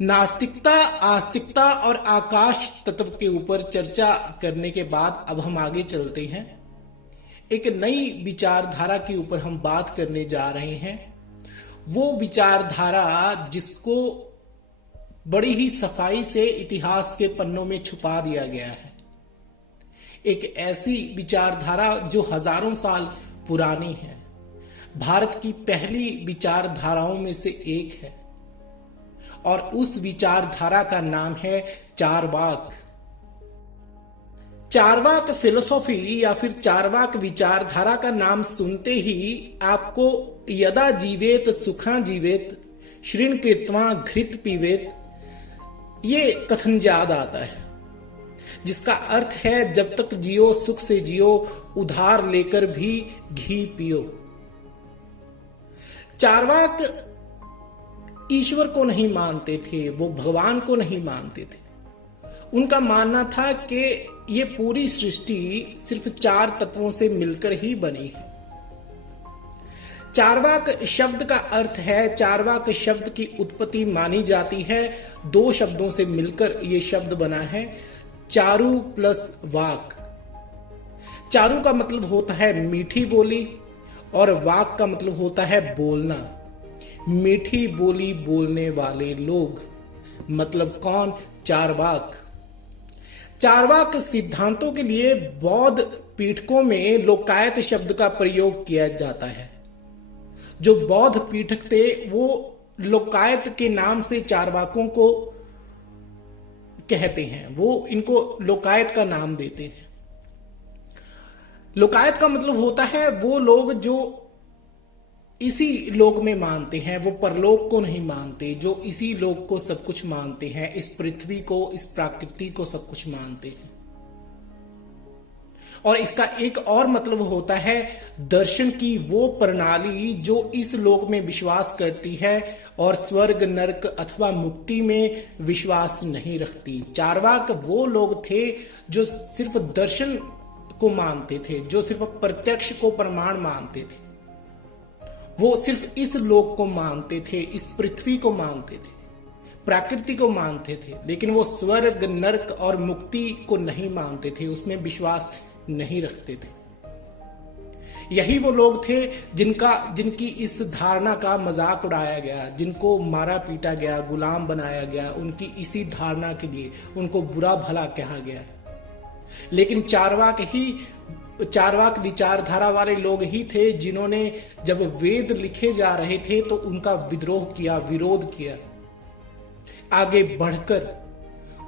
नास्तिकता, आस्तिकता और आकाश तत्व के ऊपर चर्चा करने के बाद अब हम आगे चलते हैं। एक नई विचारधारा के ऊपर हम बात करने जा रहे हैं। वो विचारधारा जिसको बड़ी ही सफाई से इतिहास के पन्नों में छुपा दिया गया है। एक ऐसी विचारधारा जो हजारों साल पुरानी है, भारत की पहली विचारधाराओं में से एक है और उस विचारधारा का नाम है चारवाक। चारवाक फिलोसॉफी या फिर चारवाक विचारधारा का नाम सुनते ही आपको यदा जीवेत सुखा जीवेत श्रीण कृत्वा घृत पीवेत ये कथन याद आता है, जिसका अर्थ है जब तक जियो सुख से जियो, उधार लेकर भी घी पियो। चारवाक ईश्वर को नहीं मानते थे, वो भगवान को नहीं मानते थे। उनका मानना था कि ये पूरी सृष्टि सिर्फ चार तत्वों से मिलकर ही बनी है। चारवाक शब्द का अर्थ है, चारवाक शब्द की उत्पत्ति मानी जाती है दो शब्दों से मिलकर ये शब्द बना है, चारु प्लस वाक। चारु का मतलब होता है मीठी बोली और वाक का मतलब होता है बोलना। मीठी बोली बोलने वाले लोग मतलब कौन? चारवाक। चारवाक सिद्धांतों के लिए बौद्ध पीठकों में लोकायत शब्द का प्रयोग किया जाता है। जो बौद्ध पीठक थे वो लोकायत के नाम से चारवाकों को कहते हैं, वो इनको लोकायत का नाम देते हैं। लोकायत का मतलब होता है वो लोग जो इसी लोक में मानते हैं, वो परलोक को नहीं मानते, जो इसी लोक को सब कुछ मानते हैं, इस पृथ्वी को, इस प्रकृति को सब कुछ मानते हैं। और इसका एक और मतलब होता है दर्शन की वो प्रणाली जो इस लोक में विश्वास करती है और स्वर्ग नरक अथवा मुक्ति में विश्वास नहीं रखती। चारवाक वो लोग थे जो सिर्फ दर्शन को मानते थे, जो सिर्फ प्रत्यक्ष को प्रमाण मानते थे। वो सिर्फ इस लोक को मानते थे, इस पृथ्वी को मानते थे, प्रकृति को मानते थे, लेकिन वो स्वर्ग नरक और मुक्ति को नहीं मानते थे, उसमें विश्वास नहीं रखते थे। यही वो लोग थे जिनकी इस धारणा का मजाक उड़ाया गया, जिनको मारा पीटा गया, गुलाम बनाया गया, उनकी इसी धारणा के लिए उनको बुरा भला कहा गया। लेकिन चारवाक विचारधारा वाले लोग ही थे जिन्होंने जब वेद लिखे जा रहे थे तो उनका विद्रोह किया, विरोध किया। आगे बढ़कर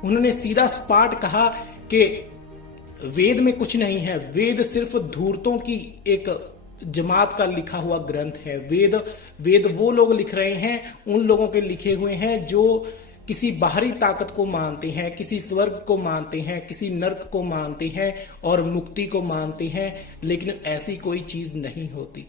उन्होंने सीधा सपाट कहा कि वेद में कुछ नहीं है, वेद सिर्फ धूर्तों की एक जमात का लिखा हुआ ग्रंथ है। वेद वो लोग लिख रहे हैं, उन लोगों के लिखे हुए हैं जो किसी बाहरी ताकत को मानते हैं, किसी स्वर्ग को मानते हैं, किसी नरक को मानते हैं और मुक्ति को मानते हैं, लेकिन ऐसी कोई चीज नहीं होती।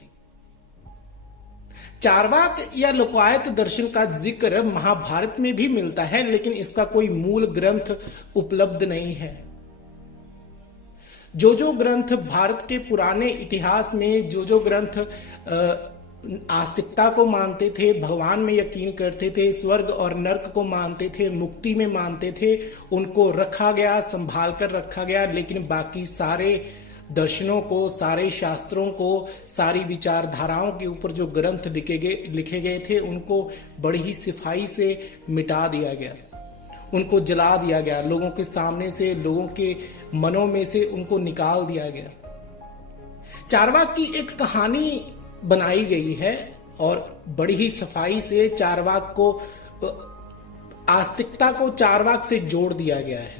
चारवाक या लोकायत दर्शन का जिक्र महाभारत में भी मिलता है, लेकिन इसका कोई मूल ग्रंथ उपलब्ध नहीं है। जो ग्रंथ भारत के पुराने इतिहास में जो ग्रंथ आस्तिकता को मानते थे, भगवान में यकीन करते थे, स्वर्ग और नरक को मानते थे, मुक्ति में मानते थे, उनको रखा गया, संभाल कर रखा गया। लेकिन बाकी सारे दर्शनों को, सारे शास्त्रों को, सारी विचारधाराओं के ऊपर जो ग्रंथ लिखे गए थे उनको बड़ी ही सफाई से मिटा दिया गया, उनको जला दिया गया, लोगों के सामने से, लोगों के मनों में से उनको निकाल दिया गया। चारवाक की एक कहानी बनाई गई है और बड़ी ही सफाई से चारवाक को, आस्तिकता को चारवाक से जोड़ दिया गया है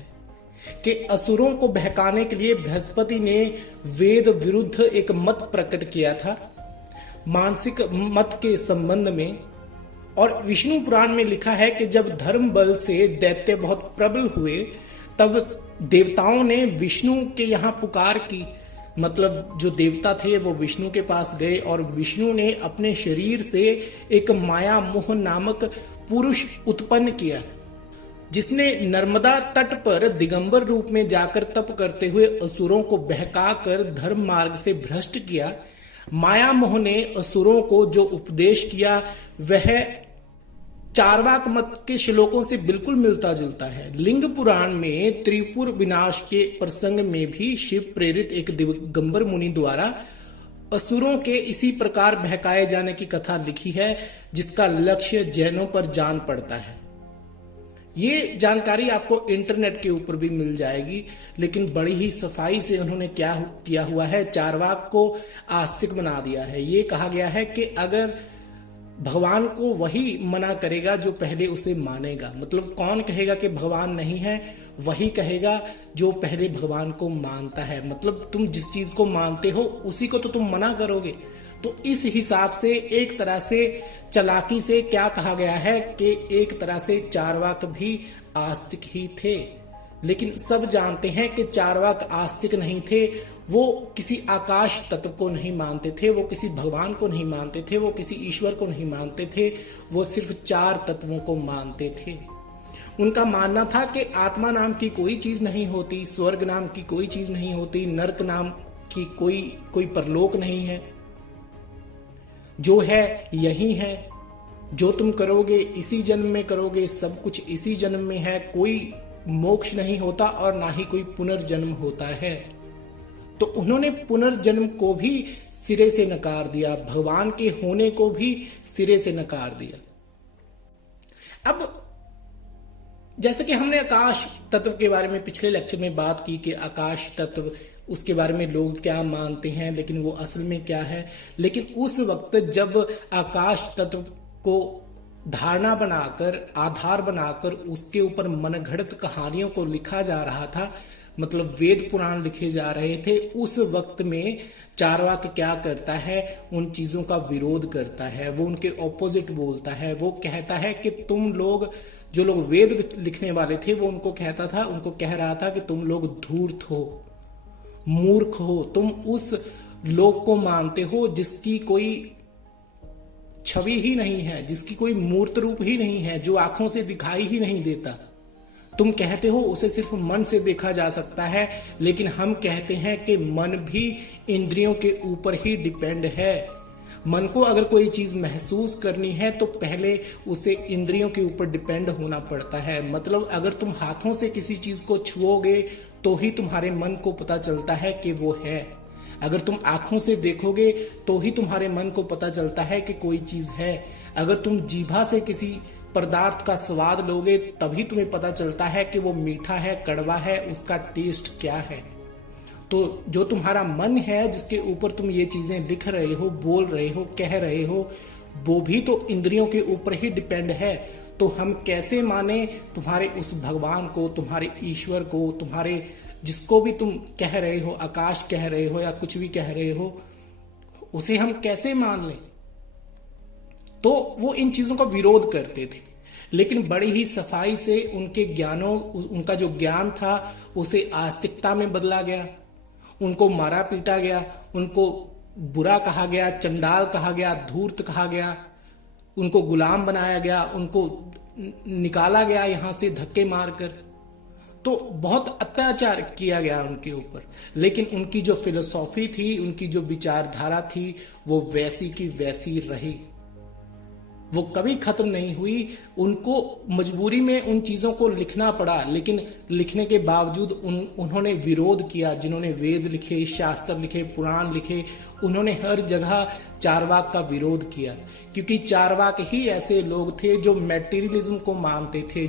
कि असुरों को बहकाने के लिए बृहस्पति ने वेद विरुद्ध एक मत प्रकट किया था, मानसिक मत के संबंध में। और विष्णु पुराण में लिखा है कि जब धर्म बल से दैत्य बहुत प्रबल हुए तब देवताओं ने विष्णु के यहाँ पुकार की, मतलब जो देवता थे वो विष्णु के पास गए और विष्णु ने अपने शरीर से एक माया मोह नामक पुरुष उत्पन्न किया, जिसने नर्मदा तट पर दिगंबर रूप में जाकर तप करते हुए असुरों को बहकाकर धर्म मार्ग से भ्रष्ट किया। माया मोह ने असुरों को जो उपदेश किया वह चार्वाक मत के श्लोकों से बिल्कुल मिलता जुलता है। लिंग पुराण में त्रिपुर विनाश के प्रसंग में भी शिव प्रेरित एक दिगंबर मुनि द्वारा असुरों के इसी प्रकार बहकाए जाने की कथा लिखी है, जिसका लक्ष्य जैनों पर जान पड़ता है। ये जानकारी आपको इंटरनेट के ऊपर भी मिल जाएगी, लेकिन बड़ी ही सफाई से उन्होंने क्या किया हुआ है, चार्वाक को आस्तिक बना दिया है। ये कहा गया है कि अगर भगवान को वही मना करेगा जो पहले उसे मानेगा, मतलब कौन कहेगा कि भगवान नहीं है, वही कहेगा जो पहले भगवान को मानता है। मतलब तुम जिस चीज को मानते हो उसी को तो तुम मना करोगे। तो इस हिसाब से एक तरह से चालाकी से क्या कहा गया है कि एक तरह से चार्वाक भी आस्तिक ही थे, लेकिन सब जानते हैं कि चार्वाक आस्तिक नहीं थे। वो किसी आकाश तत्व को नहीं मानते थे, वो किसी भगवान को नहीं मानते थे, वो किसी ईश्वर को नहीं मानते थे, वो सिर्फ 4 तत्वों को मानते थे। उनका मानना था कि आत्मा नाम की कोई चीज नहीं होती, स्वर्ग नाम की कोई चीज नहीं होती, नरक नाम की कोई परलोक नहीं है, जो है यही है, जो तुम करोगे इसी जन्म में करोगे, सब कुछ इसी जन्म में है, कोई मोक्ष नहीं होता और ना ही कोई पुनर्जन्म होता है। तो उन्होंने पुनर्जन्म को भी सिरे से नकार दिया, भगवान के होने को भी सिरे से नकार दिया। अब जैसे कि हमने आकाश तत्व के बारे में पिछले लेक्चर में बात की कि आकाश तत्व, उसके बारे में लोग क्या मानते हैं, लेकिन वो असल में क्या है। लेकिन उस वक्त जब आकाश तत्व को धारणा बनाकर, आधार बनाकर उसके ऊपर मनगढ़ंत कहानियों को लिखा जा रहा था, मतलब वेद पुराण लिखे जा रहे थे, उस वक्त में चार्वाक क्या करता है, उन चीजों का विरोध करता है, वो उनके ऑपोजिट बोलता है। वो कहता है कि तुम लोग, जो लोग वेद लिखने वाले थे, वो उनको कह रहा था कि तुम लोग धूर्त हो, मूर्ख हो, तुम उस लोक को मानते हो जिसकी कोई छवि ही नहीं है, जिसकी कोई मूर्त रूप ही नहीं है, जो आंखों से दिखाई ही नहीं देता। तुम कहते हो उसे सिर्फ मन से देखा जा सकता है, लेकिन हम कहते हैं कि मन भी इंद्रियों के ऊपर ही डिपेंड है। मन को अगर कोई चीज महसूस करनी है तो पहले उसे इंद्रियों के ऊपर डिपेंड होना पड़ता है। मतलब अगर तुम हाथों से किसी चीज को छुओगे तो ही तुम्हारे मन को पता चलता है कि वो है। अगर तुम आंखों से देखोगे तो ही तुम्हारे मन को पता चलता है कि कोई चीज है। अगर तुम जीभा से किसी पदार्थ का स्वाद लोगे तभी तुम्हें पता चलता है कि वो मीठा है, कड़वा है, उसका टेस्ट क्या है। तो जो तुम्हारा मन है, जिसके ऊपर तुम ये चीजें लिख रहे हो, बोल रहे हो, कह रहे हो, वो भी तो इंद्रियों के ऊपर ही डिपेंड है। तो हम कैसे माने तुम्हारे उस भगवान को, तुम्हारे ईश्वर को, तुम्हारे जिसको भी तुम कह रहे हो, आकाश कह रहे हो या कुछ भी कह रहे हो, उसे हम कैसे मान लें। तो वो इन चीजों का विरोध करते थे, लेकिन बड़ी ही सफाई से उनका जो ज्ञान था उसे आस्तिकता में बदला गया। उनको मारा पीटा गया, उनको बुरा कहा गया, चंडाल कहा गया, धूर्त कहा गया, उनको गुलाम बनाया गया, उनको निकाला गया यहां से धक्के मारकर। तो बहुत अत्याचार किया गया उनके ऊपर, लेकिन उनकी जो फिलोसॉफी थी, उनकी जो विचारधारा थी, वो वैसी की वैसी रही, वो कभी खत्म नहीं हुई। उनको मजबूरी में उन चीजों को लिखना पड़ा, लेकिन लिखने के बावजूद उन्होंने विरोध किया। जिन्होंने वेद लिखे, शास्त्र लिखे, पुराण लिखे, उन्होंने हर जगह चार्वाक का विरोध किया, क्योंकि चार्वाक ही ऐसे लोग थे जो मैटेरियलिज्म को मानते थे,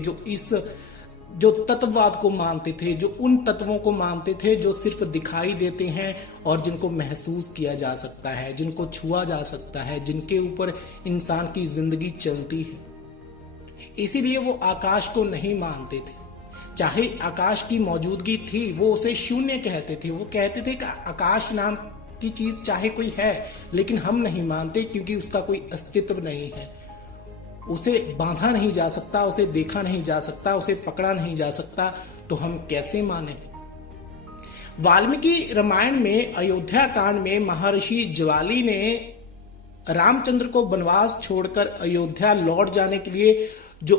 जो तत्ववाद को मानते थे, जो उन तत्वों को मानते थे जो सिर्फ दिखाई देते हैं और जिनको महसूस किया जा सकता है, जिनको छुआ जा सकता है, जिनके ऊपर इंसान की जिंदगी चलती है। इसीलिए वो आकाश को नहीं मानते थे। चाहे आकाश की मौजूदगी थी, वो उसे शून्य कहते थे। वो कहते थे कि आकाश नाम की चीज चाहे कोई है, लेकिन हम नहीं मानते, क्योंकि उसका कोई अस्तित्व नहीं है। उसे बांधा नहीं जा सकता, उसे देखा नहीं जा सकता, उसे पकड़ा नहीं जा सकता, तो हम कैसे माने। वाल्मीकि रामायण में अयोध्या कांड में महर्षि ज्वाली ने रामचंद्र को वनवास छोड़कर अयोध्या लौट जाने के लिए जो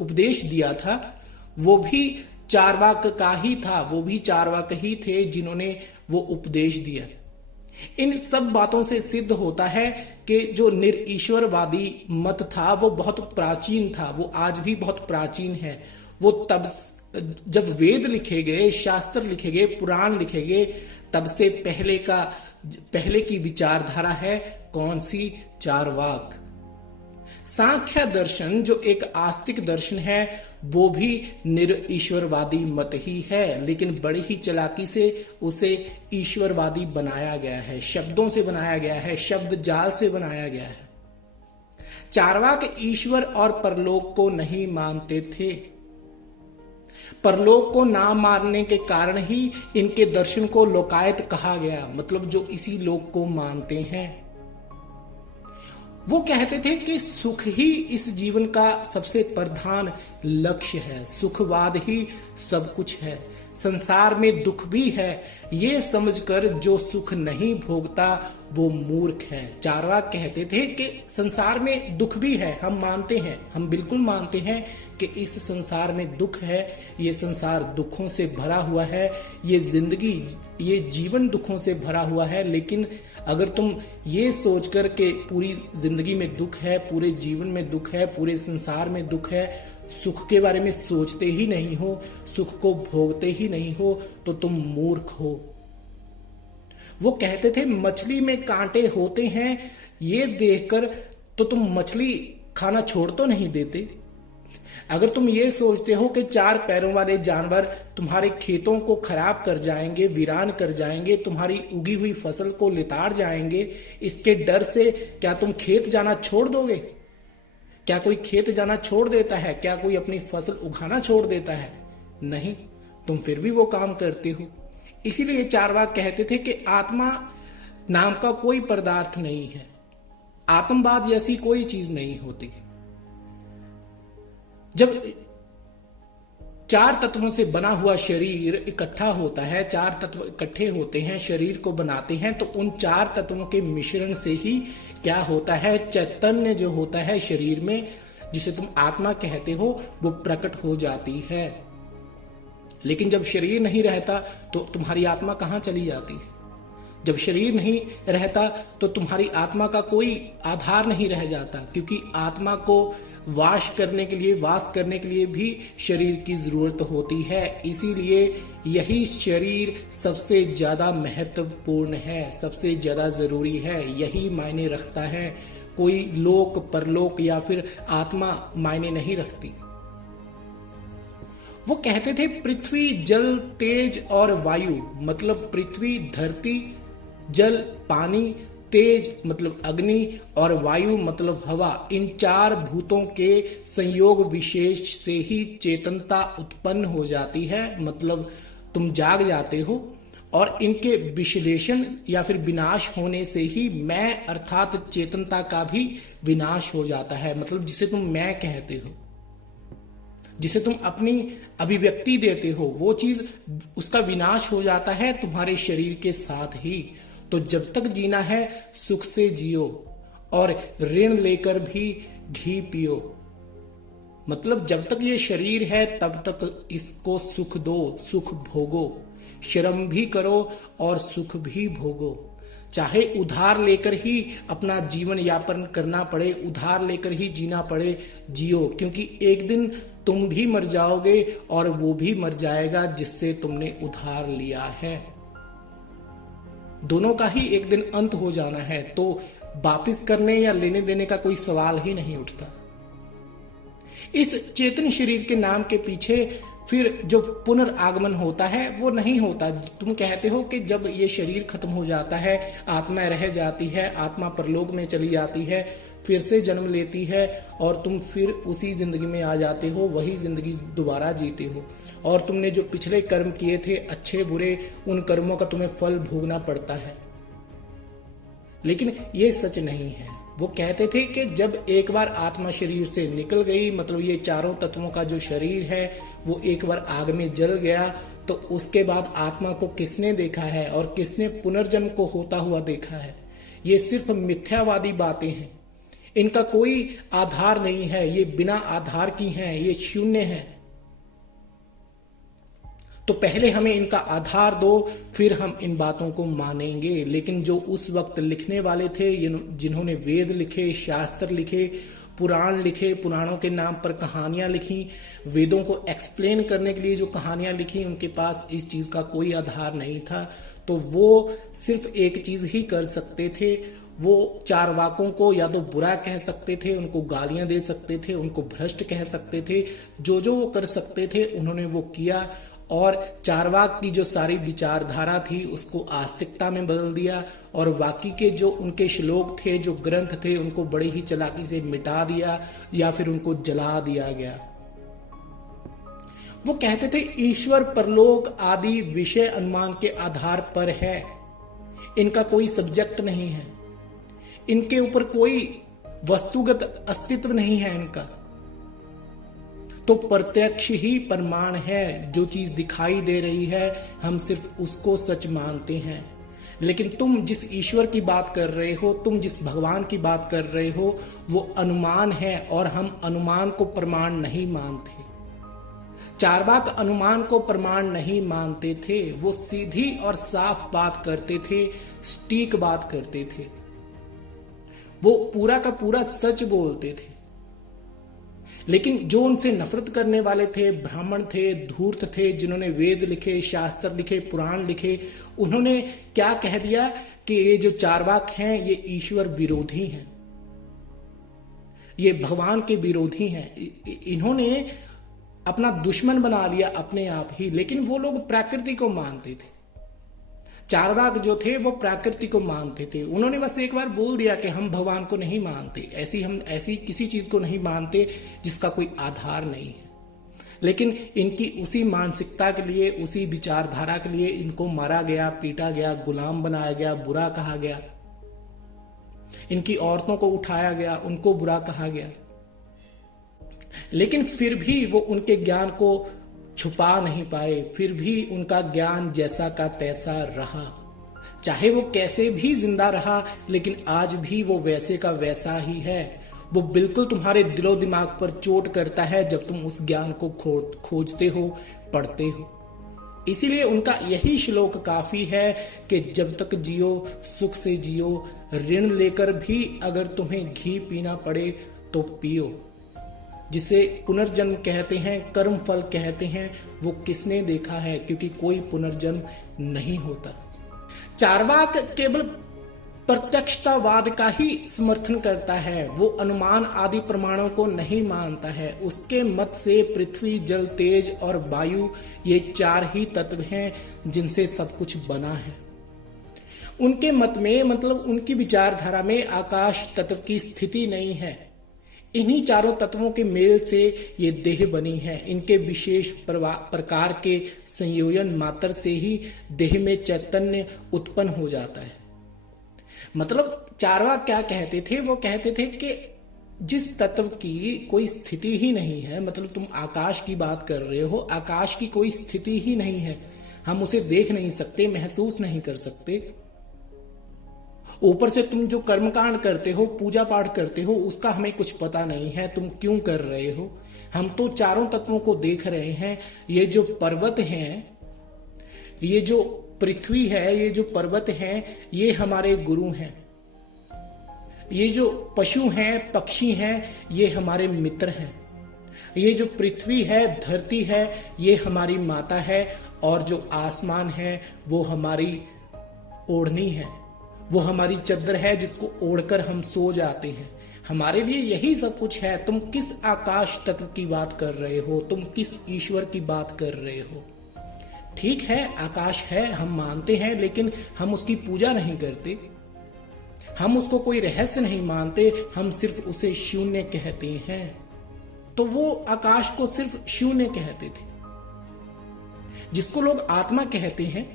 उपदेश दिया था, वो भी चार्वाक का ही था। वो भी चार्वाक ही थे जिन्होंने वो उपदेश दिया। इन सब बातों से सिद्ध होता है कि जो निरीश्वरवादी मत था वो बहुत प्राचीन था, वो आज भी बहुत प्राचीन है। वो तब जब वेद लिखे गए, शास्त्र लिखे गए, पुराण लिखे गए, तब से पहले की विचारधारा है कौन सी? चारवाक। सांख्य दर्शन जो एक आस्तिक दर्शन है वो भी निरीश्वरवादी मत ही है, लेकिन बड़ी ही चालाकी से उसे ईश्वरवादी बनाया गया है, शब्दों से बनाया गया है, शब्द जाल से बनाया गया है। चारवाक ईश्वर और परलोक को नहीं मानते थे। परलोक को ना मानने के कारण ही इनके दर्शन को लोकायत कहा गया, मतलब जो इसी लोक को मानते हैं। वो कहते थे कि सुख ही इस जीवन का सबसे प्रधान लक्ष्य है, सुखवाद ही सब कुछ है, संसार में दुख भी है, ये समझकर जो सुख नहीं भोगता वो मूर्ख है। चारवाक कहते थे कि संसार में दुख भी है, हम मानते हैं, हम बिल्कुल मानते हैं कि इस संसार में दुख है, ये संसार दुखों से भरा हुआ है, ये जिंदगी, ये जीवन दुखों से भरा हुआ है। लेकिन अगर तुम ये सोचकर के पूरी जिंदगी में दुख है, पूरे जीवन में दुख है, पूरे संसार में दुख है, सुख के बारे में सोचते ही नहीं हो, सुख को भोगते ही नहीं हो, तो तुम मूर्ख हो। वो कहते थे मछली में कांटे होते हैं, ये देखकर तो तुम मछली खाना छोड़ तो नहीं देते। अगर तुम ये सोचते हो कि चार पैरों वाले जानवर तुम्हारे खेतों को खराब कर जाएंगे, वीरान कर जाएंगे, तुम्हारी उगी हुई फसल को लिताड़ जाएंगे, इसके डर से क्या तुम खेत जाना छोड़ दोगे? क्या कोई खेत जाना छोड़ देता है? क्या कोई अपनी फसल उगाना छोड़ देता है? नहीं, तुम फिर भी वो काम करते हो। इसीलिए चारवाक कहते थे कि आत्मा नाम का कोई पदार्थ नहीं है, आत्मवाद जैसी कोई चीज नहीं होती। जब चार तत्वों से बना हुआ शरीर इकट्ठा होता है, चार तत्व इकट्ठे होते हैं, शरीर को बनाते हैं, तो उन चार तत्वों के मिश्रण से ही क्या होता है? चैतन्य जो होता है शरीर में, जिसे तुम आत्मा कहते हो, वो प्रकट हो जाती है। लेकिन जब शरीर नहीं रहता तो तुम्हारी आत्मा कहां चली जाती है? जब शरीर नहीं रहता तो तुम्हारी आत्मा का कोई आधार नहीं रह जाता, क्योंकि आत्मा को वास करने के लिए भी शरीर की जरूरत होती है। इसीलिए यही शरीर सबसे ज्यादा महत्वपूर्ण है, सबसे ज्यादा जरूरी है, यही मायने रखता है। कोई लोक, परलोक या फिर आत्मा मायने नहीं रखती। वो कहते थे पृथ्वी, जल, तेज और वायु, मतलब पृथ्वी, धरती, जल, पानी, तेज मतलब अग्नि और वायु मतलब हवा, इन चार भूतों के संयोग विशेष से ही चेतनता उत्पन्न हो जाती है, मतलब तुम जाग जाते हो। और इनके विश्लेषण या फिर विनाश होने से ही मैं अर्थात चेतनता का भी विनाश हो जाता है, मतलब जिसे तुम मैं कहते हो, जिसे तुम अपनी अभिव्यक्ति देते हो, वो चीज, उसका विनाश हो जाता है तुम्हारे शरीर के साथ ही। तो जब तक जीना है सुख से जियो और ऋण लेकर भी घी पियो, मतलब जब तक ये शरीर है तब तक इसको सुख दो, सुख भोगो, श्रम भी करो और सुख भी भोगो। चाहे उधार लेकर ही अपना जीवन यापन करना पड़े, उधार लेकर ही जीना पड़े, जियो, क्योंकि एक दिन तुम भी मर जाओगे और वो भी मर जाएगा जिससे तुमने उधार लिया है। दोनों का ही एक दिन अंत हो जाना है, तो वापिस करने या लेने देने का कोई सवाल ही नहीं उठता। इस चेतन शरीर के नाम के पीछे फिर जो पुनर्आगमन होता है वो नहीं होता। तुम कहते हो कि जब ये शरीर खत्म हो जाता है, आत्मा रह जाती है, आत्मा परलोक में चली जाती है, फिर से जन्म लेती है और तुम फिर उसी जिंदगी में आ जाते हो, वही जिंदगी दोबारा जीते हो, और तुमने जो पिछले कर्म किए थे अच्छे बुरे, उन कर्मों का तुम्हें फल भोगना पड़ता है। लेकिन ये सच नहीं है। वो कहते थे कि जब एक बार आत्मा शरीर से निकल गई, मतलब ये चारों तत्वों का जो शरीर है वो एक बार आग में जल गया, तो उसके बाद आत्मा को किसने देखा है और किसने पुनर्जन्म को होता हुआ देखा है? ये सिर्फ मिथ्यावादी बातें हैं, इनका कोई आधार नहीं है, ये बिना आधार की हैं, ये शून्य है। तो पहले हमें इनका आधार दो, फिर हम इन बातों को मानेंगे। लेकिन जो उस वक्त लिखने वाले थे, जिन्होंने वेद लिखे, शास्त्र लिखे, पुराण लिखे, पुराणों के नाम पर कहानियां लिखी, वेदों को एक्सप्लेन करने के लिए जो कहानियां लिखी, उनके पास इस चीज का कोई आधार नहीं था। तो वो सिर्फ एक चीज ही कर सकते थे, वो चारवाकों को या तो बुरा कह सकते थे, उनको गालियां दे सकते थे, उनको भ्रष्ट कह सकते थे। जो जो वो कर सकते थे उन्होंने वो किया, और चारवाक की जो सारी विचारधारा थी उसको आस्तिकता में बदल दिया, और बाकी के जो उनके श्लोक थे, जो ग्रंथ थे, उनको बड़ी ही चालाकी से मिटा दिया या फिर उनको जला दिया गया। वो कहते थे ईश्वर, परलोक आदि विषय अनुमान के आधार पर है, इनका कोई सब्जेक्ट नहीं है, इनके ऊपर कोई वस्तुगत अस्तित्व नहीं है इनका। तो प्रत्यक्ष ही प्रमाण है, जो चीज दिखाई दे रही है हम सिर्फ उसको सच मानते हैं। लेकिन तुम जिस ईश्वर की बात कर रहे हो, तुम जिस भगवान की बात कर रहे हो, वो अनुमान है, और हम अनुमान को प्रमाण नहीं मानते। चारवाक अनुमान को प्रमाण नहीं मानते थे, वो सीधी और साफ बात करते थे, सटीक बात करते थे, वो पूरा का पूरा सच बोलते थे। लेकिन जो उनसे नफरत करने वाले थे, ब्राह्मण थे, धूर्त थे, जिन्होंने वेद लिखे, शास्त्र लिखे, पुराण लिखे, उन्होंने क्या कह दिया कि ये जो चारवाक हैं ये ईश्वर विरोधी हैं, ये भगवान के विरोधी हैं। इन्होंने अपना दुश्मन बना लिया अपने आप ही। लेकिन वो लोग प्रकृति को मानते थे। चारवाक जो थे वो प्रकृति को मानते थे। उन्होंने बस एक बार बोल दिया कि हम भगवान को नहीं मानते, हम ऐसी किसी चीज को नहीं मानते जिसका कोई आधार नहीं है। लेकिन इनकी उसी मानसिकता के लिए, उसी विचारधारा के लिए इनको मारा गया, पीटा गया, गुलाम बनाया गया, बुरा कहा गया। इनकी औरतों को उठाया गया, उनको बुरा कहा गया। लेकिन फिर भी वो उनके ज्ञान को छुपा नहीं पाए, फिर भी उनका ज्ञान जैसा का तैसा रहा। चाहे वो कैसे भी जिंदा रहा, लेकिन आज भी वो वैसे का वैसा ही है। वो बिल्कुल तुम्हारे दिलो दिमाग पर चोट करता है जब तुम उस ज्ञान को खोजते हो, पढ़ते हो। इसीलिए उनका यही श्लोक काफी है कि जब तक जियो सुख से जियो, ऋण लेकर भी अगर तुम्हें घी पीना पड़े तो पियो। जिसे पुनर्जन्म कहते हैं, कर्म फल कहते हैं, वो किसने देखा है? क्योंकि कोई पुनर्जन्म नहीं होता। चारवाक केवल प्रत्यक्षतावाद का ही समर्थन करता है, वो अनुमान आदि प्रमाणों को नहीं मानता है। उसके मत से पृथ्वी, जल, तेज और वायु, ये चार ही तत्व हैं जिनसे सब कुछ बना है। उनके मत में, मतलब उनकी विचारधारा में, आकाश तत्व की स्थिति नहीं है। इन्हीं चारों तत्वों के मेल से ये देह बनी है। इनके विशेष प्रकार के संयोजन मात्र से ही देह में चैतन्य उत्पन्न हो जाता है। मतलब चारवाक क्या कहते थे? वो कहते थे कि जिस तत्व की कोई स्थिति ही नहीं है, मतलब तुम आकाश की बात कर रहे हो, आकाश की कोई स्थिति ही नहीं है, हम उसे देख नहीं सकते, महसूस नहीं कर सकते। ऊपर से तुम जो कर्मकांड करते हो, पूजा पाठ करते हो, उसका हमें कुछ पता नहीं है तुम क्यों कर रहे हो। हम तो चारों तत्वों को देख रहे हैं। ये जो पर्वत हैं, ये जो पृथ्वी है, ये जो पर्वत हैं, ये हमारे गुरु हैं। ये जो पशु हैं, पक्षी हैं, ये हमारे मित्र हैं। ये जो पृथ्वी है, धरती है, ये हमारी माता है, और जो आसमान है वो हमारी ओढ़नी है, वो हमारी चद्दर है जिसको ओढ़कर हम सो जाते हैं। हमारे लिए यही सब कुछ है। तुम किस आकाश तत्व की बात कर रहे हो? तुम किस ईश्वर की बात कर रहे हो? ठीक है, आकाश है, हम मानते हैं, लेकिन हम उसकी पूजा नहीं करते, हम उसको कोई रहस्य नहीं मानते, हम सिर्फ उसे शून्य कहते हैं। तो वो आकाश को सिर्फ शून्य कहते थे। जिसको लोग आत्मा कहते हैं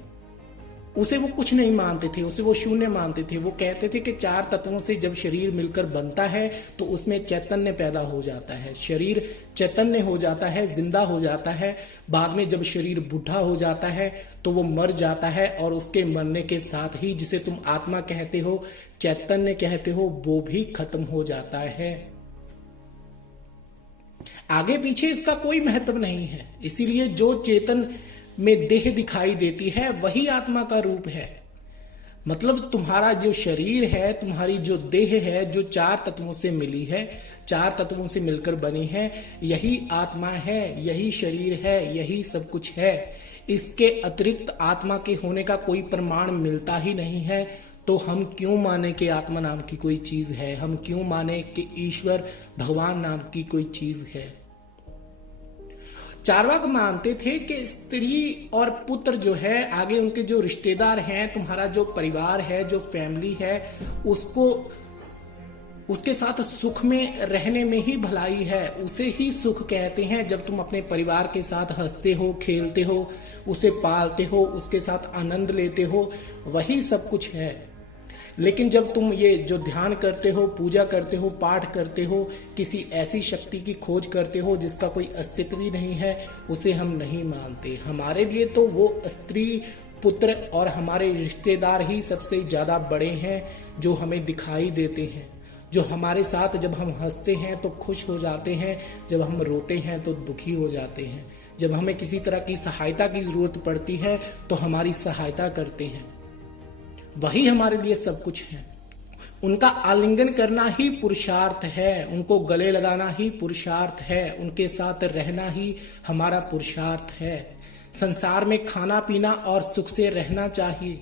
उसे वो कुछ नहीं मानते थे, उसे वो शून्य मानते थे। वो कहते थे कि चार तत्वों से जब शरीर मिलकर बनता है तो उसमें चैतन्य पैदा हो जाता है, शरीर चैतन्य हो जाता है, जिंदा हो जाता है। बाद में जब शरीर बूढ़ा हो जाता है तो वो मर जाता है, और उसके मरने के साथ ही जिसे तुम आत्मा कहते हो, चैतन्य कहते हो, वो भी खत्म हो जाता है। आगे पीछे इसका कोई महत्व नहीं है। इसीलिए जो चेतन में देह दिखाई देती है वही आत्मा का रूप है। मतलब तुम्हारा जो शरीर है, तुम्हारी जो देह है, जो 4 तत्वों से मिली है, 4 तत्वों से मिलकर बनी है, यही आत्मा है, यही शरीर है, यही सब कुछ है। इसके अतिरिक्त आत्मा के होने का कोई प्रमाण मिलता ही नहीं है। तो हम क्यों माने कि आत्मा नाम की कोई चीज है? हम क्यों माने कि ईश्वर भगवान नाम की कोई चीज है? चार्वाक मानते थे कि स्त्री और पुत्र जो है, आगे उनके जो रिश्तेदार हैं, तुम्हारा जो परिवार है, जो फैमिली है, उसके साथ सुख में रहने में ही भलाई है। उसे ही सुख कहते हैं। जब तुम अपने परिवार के साथ हंसते हो, खेलते हो, उसे पालते हो, उसके साथ आनंद लेते हो, वही सब कुछ है। लेकिन जब तुम ये जो ध्यान करते हो, पूजा करते हो, पाठ करते हो, किसी ऐसी शक्ति की खोज करते हो जिसका कोई अस्तित्व ही नहीं है, उसे हम नहीं मानते। हमारे लिए तो वो स्त्री, पुत्र और हमारे रिश्तेदार ही सबसे ज्यादा बड़े हैं, जो हमें दिखाई देते हैं, जो हमारे साथ जब हम हंसते हैं तो खुश हो जाते हैं, जब हम रोते हैं तो दुखी हो जाते हैं, जब हमें किसी तरह की सहायता की जरूरत पड़ती है तो हमारी सहायता करते हैं। वही हमारे लिए सब कुछ है। उनका आलिंगन करना ही पुरुषार्थ है, उनको गले लगाना ही पुरुषार्थ है, उनके साथ रहना ही हमारा पुरुषार्थ है। संसार में खाना पीना और सुख से रहना चाहिए।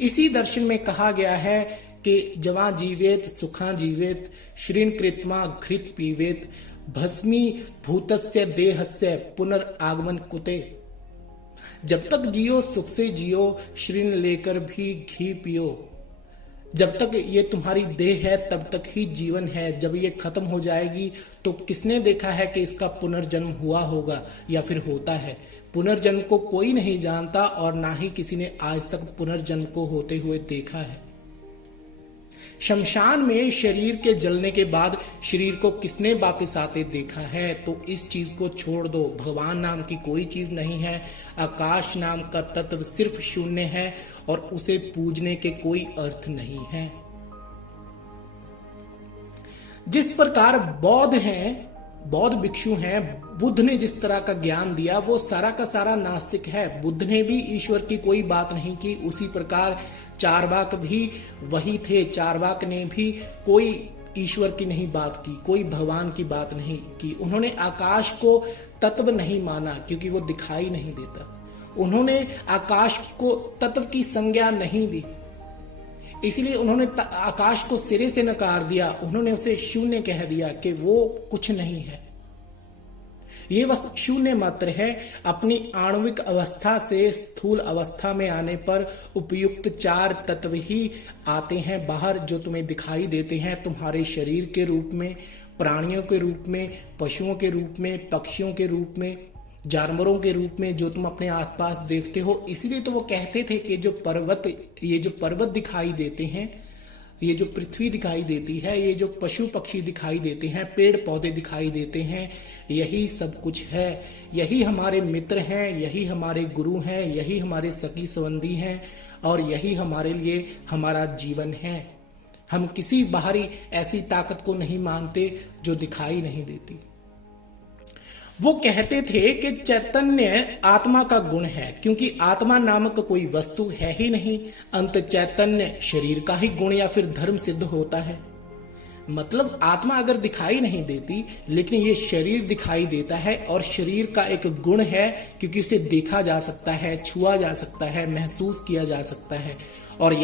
इसी दर्शन में कहा गया है कि जवां जीवेत सुखा जीवेत, श्रीन कृत्मा घृत पीवेत, भस्मी भूतस्य देहस्य पुनर्आगमन कुते। जब तक जियो सुख से जियो, श्रीन लेकर भी घी पियो। जब तक ये तुम्हारी देह है तब तक ही जीवन है। जब ये खत्म हो जाएगी तो किसने देखा है कि इसका पुनर्जन्म हुआ होगा या फिर होता है? पुनर्जन्म को कोई नहीं जानता और ना ही किसी ने आज तक पुनर्जन्म को होते हुए देखा है। शमशान में शरीर के जलने के बाद शरीर को किसने वापस आते देखा है? तो इस चीज को छोड़ दो। भगवान नाम की कोई चीज नहीं है। आकाश नाम का तत्व सिर्फ शून्य है और उसे पूजने के कोई अर्थ नहीं है। जिस प्रकार बौद्ध हैं, बौद्ध भिक्षु हैं, बुद्ध ने जिस तरह का ज्ञान दिया वो सारा का सारा नास्तिक है। बुद्ध ने भी ईश्वर की कोई बात नहीं की। उसी प्रकार चार्वाक भी वही थे। चार्वाक ने भी कोई ईश्वर की नहीं बात की, कोई भगवान की बात नहीं की। उन्होंने आकाश को तत्व नहीं माना क्योंकि वो दिखाई नहीं देता। उन्होंने आकाश को तत्व की संज्ञा नहीं दी, इसलिए उन्होंने आकाश को सिरे से नकार दिया। उन्होंने उसे शून्य कह दिया कि वो कुछ नहीं है, ये बस शून्य मात्र है। अपनी आणविक अवस्था से स्थूल अवस्था में आने पर उपयुक्त 4 तत्व ही आते हैं बाहर, जो तुम्हें दिखाई देते हैं तुम्हारे शरीर के रूप में, प्राणियों के रूप में, पशुओं के रूप में, पक्षियों के रूप में, जानवरों के रूप में, जो तुम अपने आसपास देखते हो। इसलिए तो वो कहते थे कि ये जो पर्वत दिखाई देते हैं, ये जो पृथ्वी दिखाई देती है, ये जो पशु पक्षी दिखाई देते हैं, पेड़ पौधे दिखाई देते हैं, यही सब कुछ है। यही हमारे मित्र हैं, यही हमारे गुरु हैं, यही हमारे सखी संबंधी हैं और यही हमारे लिए हमारा जीवन है। हम किसी बाहरी ऐसी ताकत को नहीं मानते जो दिखाई नहीं देती। वो कहते थे कि चैतन्य आत्मा का गुण है, क्योंकि आत्मा नामक कोई वस्तु है ही नहीं। अंत चैतन्य शरीर का ही गुण या फिर धर्म सिद्ध होता है। मतलब आत्मा अगर दिखाई नहीं देती, लेकिन ये शरीर दिखाई देता है और शरीर का एक गुण है, क्योंकि उसे देखा जा सकता है, छुआ जा सकता है, महसूस किया जा सकता है। और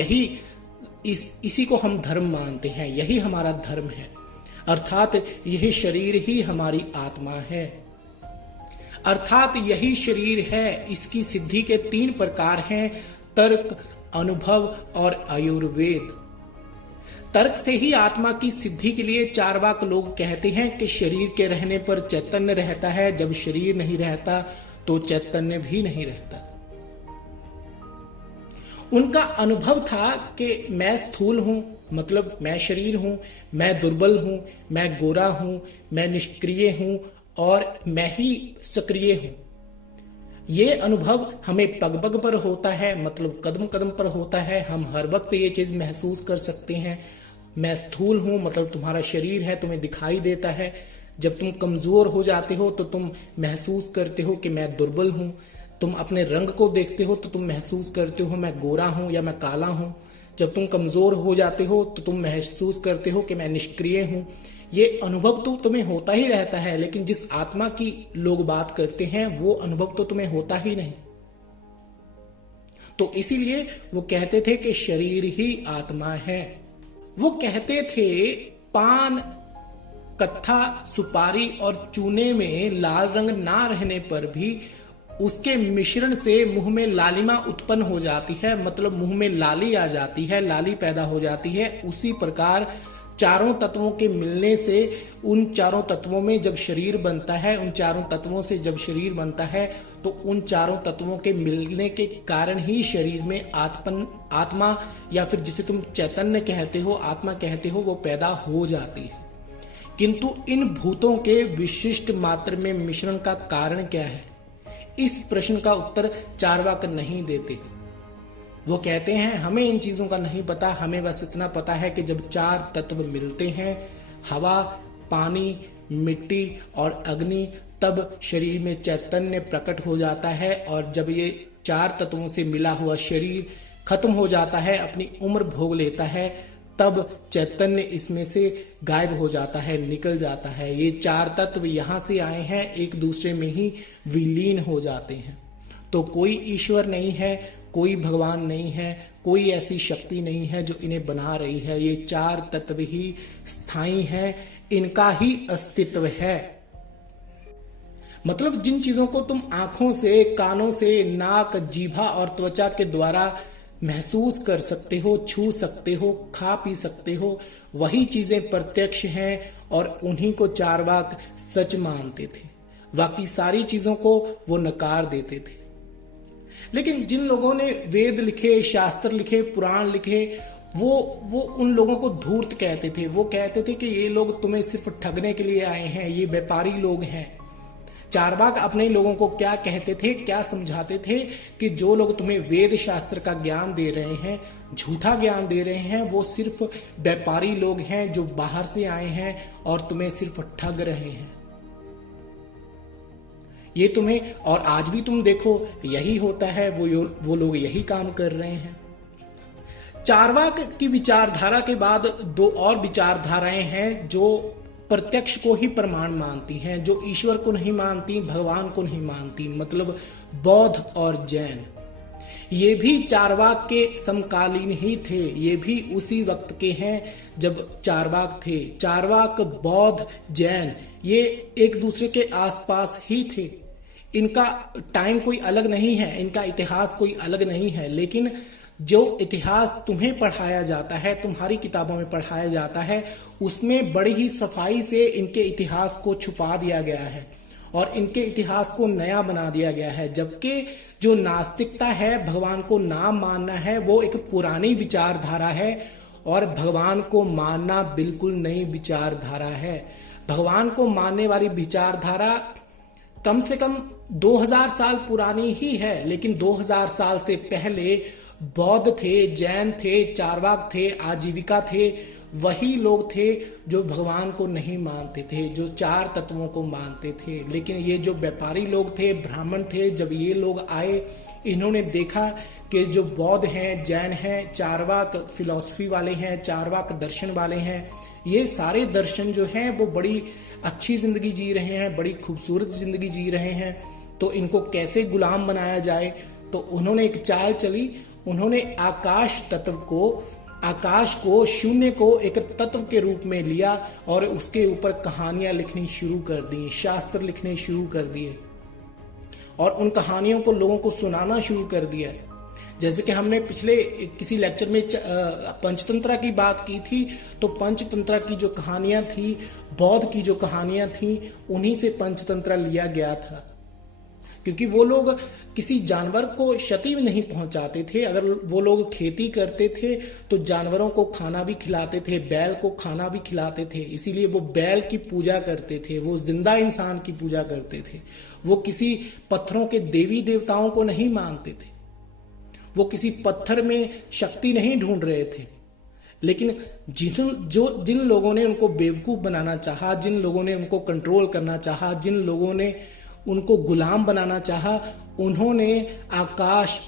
इसी को हम धर्म मानते हैं, यही हमारा धर्म है। अर्थात यही शरीर ही हमारी आत्मा है, अर्थात यही शरीर है। इसकी सिद्धि के 3 प्रकार हैं, तर्क, अनुभव और आयुर्वेद। तर्क से ही आत्मा की सिद्धि के लिए चार्वाक लोग कहते हैं कि शरीर के रहने पर चैतन्य रहता है, जब शरीर नहीं रहता तो चैतन्य भी नहीं रहता। उनका अनुभव था कि मैं स्थूल हूं, मतलब मैं शरीर हूं, मैं दुर्बल हूं, मैं गोरा हूं, मैं निष्क्रिय हूं और मैं ही सक्रिय हूं। ये अनुभव हमें पग पग पर होता है, मतलब कदम कदम पर होता है। हम हर वक्त ये चीज महसूस कर सकते हैं। मैं स्थूल हूं, मतलब तुम्हारा शरीर है, तुम्हें दिखाई देता है। जब तुम कमजोर हो जाते हो तो तुम महसूस करते हो कि मैं दुर्बल हूं। तुम अपने रंग को देखते हो तो तुम महसूस करते हो मैं गोरा हूं या मैं काला हूं। जब तुम कमजोर हो जाते हो तो तुम महसूस करते हो कि मैं निष्क्रिय हूं। ये अनुभव तो तुम्हें होता ही रहता है, लेकिन जिस आत्मा की लोग बात करते हैं वो अनुभव तो तुम्हें होता ही नहीं। तो इसीलिए वो कहते थे कि शरीर ही आत्मा है। वो कहते थे पान, कत्था, सुपारी और चूने में लाल रंग ना रहने पर भी उसके मिश्रण से मुंह में लालिमा उत्पन्न हो जाती है, मतलब मुंह में लाली आ जाती है, लाली पैदा हो जाती है। उसी प्रकार चारों तत्वों के मिलने से उन चारों तत्वों में जब शरीर बनता है, उन चारों तत्वों से जब शरीर बनता है तो उन चारों तत्वों के मिलने के कारण ही शरीर में आत्मा या फिर जिसे तुम चैतन्य कहते हो, आत्मा कहते हो, वो पैदा हो जाती है। किंतु इन भूतों के विशिष्ट मात्र में मिश्रण का कारण क्या है, इस प्रश्न का उत्तर चार्वाक नहीं देते। वो कहते हैं हमें इन चीजों का नहीं पता, हमें बस इतना पता है कि जब चार तत्व मिलते हैं, हवा, पानी, मिट्टी और अग्नि, तब शरीर में चैतन्य प्रकट हो जाता है। और जब ये चार तत्वों से मिला हुआ शरीर खत्म हो जाता है, अपनी उम्र भोग लेता है, तब चैतन्य इसमें से गायब हो जाता है, निकल जाता है। ये चार तत्व यहां से आए हैं, एक दूसरे में ही विलीन हो जाते हैं। तो कोई ईश्वर नहीं है, कोई भगवान नहीं है, कोई ऐसी शक्ति नहीं है जो इन्हें बना रही है। ये चार तत्व ही स्थायी हैं, इनका ही अस्तित्व है। मतलब जिन चीजों को तुम आंखों से, कानों से, नाक, जीभा और त्वचा के द्वारा महसूस कर सकते हो, छू सकते हो, खा पी सकते हो, वही चीजें प्रत्यक्ष हैं और उन्हीं को चार्वाक सच मानते थे। बाकी सारी चीजों को वो नकार देते थे। लेकिन जिन लोगों ने वेद लिखे, शास्त्र लिखे, पुराण लिखे, वो उन लोगों को धूर्त कहते थे। वो कहते थे कि ये लोग तुम्हें सिर्फ ठगने के लिए आए हैं, ये व्यापारी लोग हैं। चार्वाक अपने लोगों को क्या कहते थे, क्या समझाते थे कि जो लोग तुम्हें वेद शास्त्र का ज्ञान दे रहे हैं, झूठा ज्ञान दे रहे हैं, वो सिर्फ व्यापारी लोग हैं जो बाहर से आए हैं और तुम्हें सिर्फ ठग रहे हैं। ये तुम्हें, और आज भी तुम देखो यही होता है, वो लोग यही काम कर रहे हैं। चार्वाक की विचारधारा के बाद दो और विचारधाराएं हैं जो प्रत्यक्ष को ही प्रमाण मानती हैं, जो ईश्वर को नहीं मानती, भगवान को नहीं मानती, मतलब बौद्ध और जैन। ये भी चार्वाक के समकालीन ही थे, ये भी उसी वक्त के हैं जब चार्वाक थे। चार्वाक, बौद्ध, जैन ये एक दूसरे के आसपास ही थे। इनका टाइम कोई अलग नहीं है, इनका इतिहास कोई अलग नहीं है, लेकिन जो इतिहास तुम्हें पढ़ाया जाता है, तुम्हारी किताबों में पढ़ाया जाता है, उसमें बड़ी ही सफाई से इनके इतिहास को छुपा दिया गया है और इनके इतिहास को नया बना दिया गया है। जबकि जो नास्तिकता है, भगवान को ना मानना है, वो एक पुरानी विचारधारा है और भगवान को मानना बिल्कुल नई विचारधारा है। भगवान को मानने वाली विचारधारा कम से कम 2000 साल पुरानी ही है, लेकिन 2000 साल से पहले बौद्ध थे, जैन थे, चार्वाक थे, आजीविका थे, वही लोग थे जो भगवान को नहीं मानते थे, जो चार तत्वों को मानते थे। लेकिन ये जो व्यापारी लोग थे, ब्राह्मण थे, जब ये लोग आए, इन्होंने देखा कि जो बौद्ध हैं, जैन हैं, चार्वाक फिलॉसफी वाले हैं, चार्वाक दर्शन वाले हैं, ये सारे दर्शन जो हैं वो बड़ी अच्छी जिंदगी जी रहे हैं, बड़ी खूबसूरत जिंदगी जी रहे हैं, तो इनको कैसे गुलाम बनाया जाए। तो उन्होंने एक चाल चली, उन्होंने आकाश को, शून्य को एक तत्व के रूप में लिया और उसके ऊपर कहानियां लिखनी शुरू कर दी, शास्त्र लिखने शुरू कर दिए और उन कहानियों को लोगों को सुनाना शुरू कर दिया। जैसे कि हमने पिछले किसी लेक्चर में पंचतंत्र की बात की थी, तो पंचतंत्र की जो कहानियां थी, बौद्ध की जो कहानियां थी, उन्हीं से पंचतंत्र लिया गया था। क्योंकि वो लोग किसी जानवर को क्षति नहीं पहुंचाते थे। अगर वो लोग खेती करते थे तो जानवरों को खाना भी खिलाते थे, बैल को खाना भी खिलाते थे, इसीलिए वो बैल की पूजा करते थे, वो जिंदा इंसान की पूजा करते थे। वो किसी पत्थरों के देवी देवताओं को नहीं मानते थे, वो किसी पत्थर में शक्ति नहीं ढूंढ रहे थे। लेकिन जिन लोगों ने उनको बेवकूफ बनाना चाहा, जिन लोगों ने उनको कंट्रोल करना चाहा, जिन लोगों ने उनको गुलाम बनाना चाहा। उन्होंने आकाश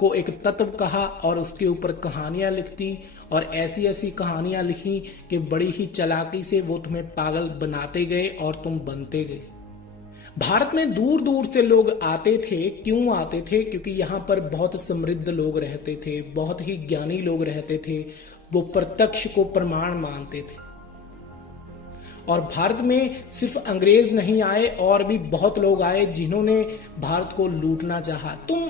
को एक तत्व कहा और उसके ऊपर कहानियां लिख दी, और ऐसी ऐसी कहानियां लिखी कि बड़ी ही चालाकी से वो तुम्हें पागल बनाते गए और तुम बनते गए। भारत में दूर दूर से लोग आते थे। क्यों आते थे? क्योंकि यहाँ पर बहुत समृद्ध लोग रहते थे, बहुत ही ज्ञानी लोग रहते थे। वो प्रत्यक्ष को प्रमाण मानते थे। और भारत में सिर्फ अंग्रेज नहीं आए, और भी बहुत लोग आए जिन्होंने भारत को लूटना चाहा। तुम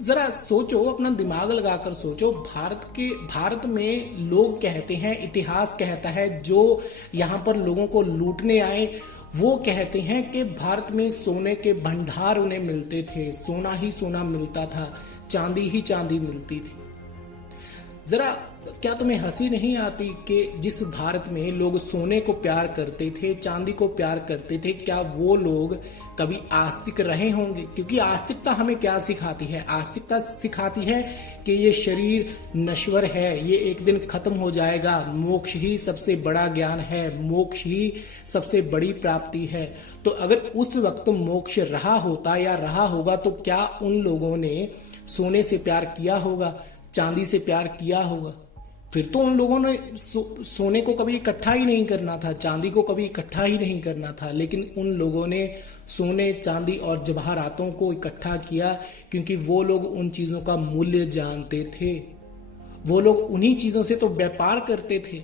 जरा सोचो, अपना दिमाग लगाकर सोचो। भारत में लोग कहते हैं, इतिहास कहता है, जो यहाँ पर लोगों को लूटने आए वो कहते हैं कि भारत में सोने के भंडार उन्हें मिलते थे, सोना ही सोना मिलता था, चांदी ही चांदी मिलती थी। जरा क्या तुम्हें हंसी नहीं आती कि जिस भारत में लोग सोने को प्यार करते थे, चांदी को प्यार करते थे, क्या वो लोग कभी आस्तिक रहे होंगे? क्योंकि आस्तिकता हमें क्या सिखाती है? आस्तिकता सिखाती है कि ये शरीर नश्वर है, ये एक दिन खत्म हो जाएगा, मोक्ष ही सबसे बड़ा ज्ञान है, मोक्ष ही सबसे बड़ी प्राप्ति है। तो अगर उस वक्त मोक्ष रहा होता या रहा होगा तो क्या उन लोगों ने सोने से प्यार किया होगा, चांदी से प्यार किया होगा? फिर तो उन लोगों ने सोने को कभी इकट्ठा ही नहीं करना था, चांदी को कभी इकट्ठा ही नहीं करना था, लेकिन उन लोगों ने सोने, चांदी और जवाहरातों को इकट्ठा किया क्योंकि वो लोग उन चीजों का मूल्य जानते थे। वो लोग उन्हीं चीजों से तो व्यापार करते थे।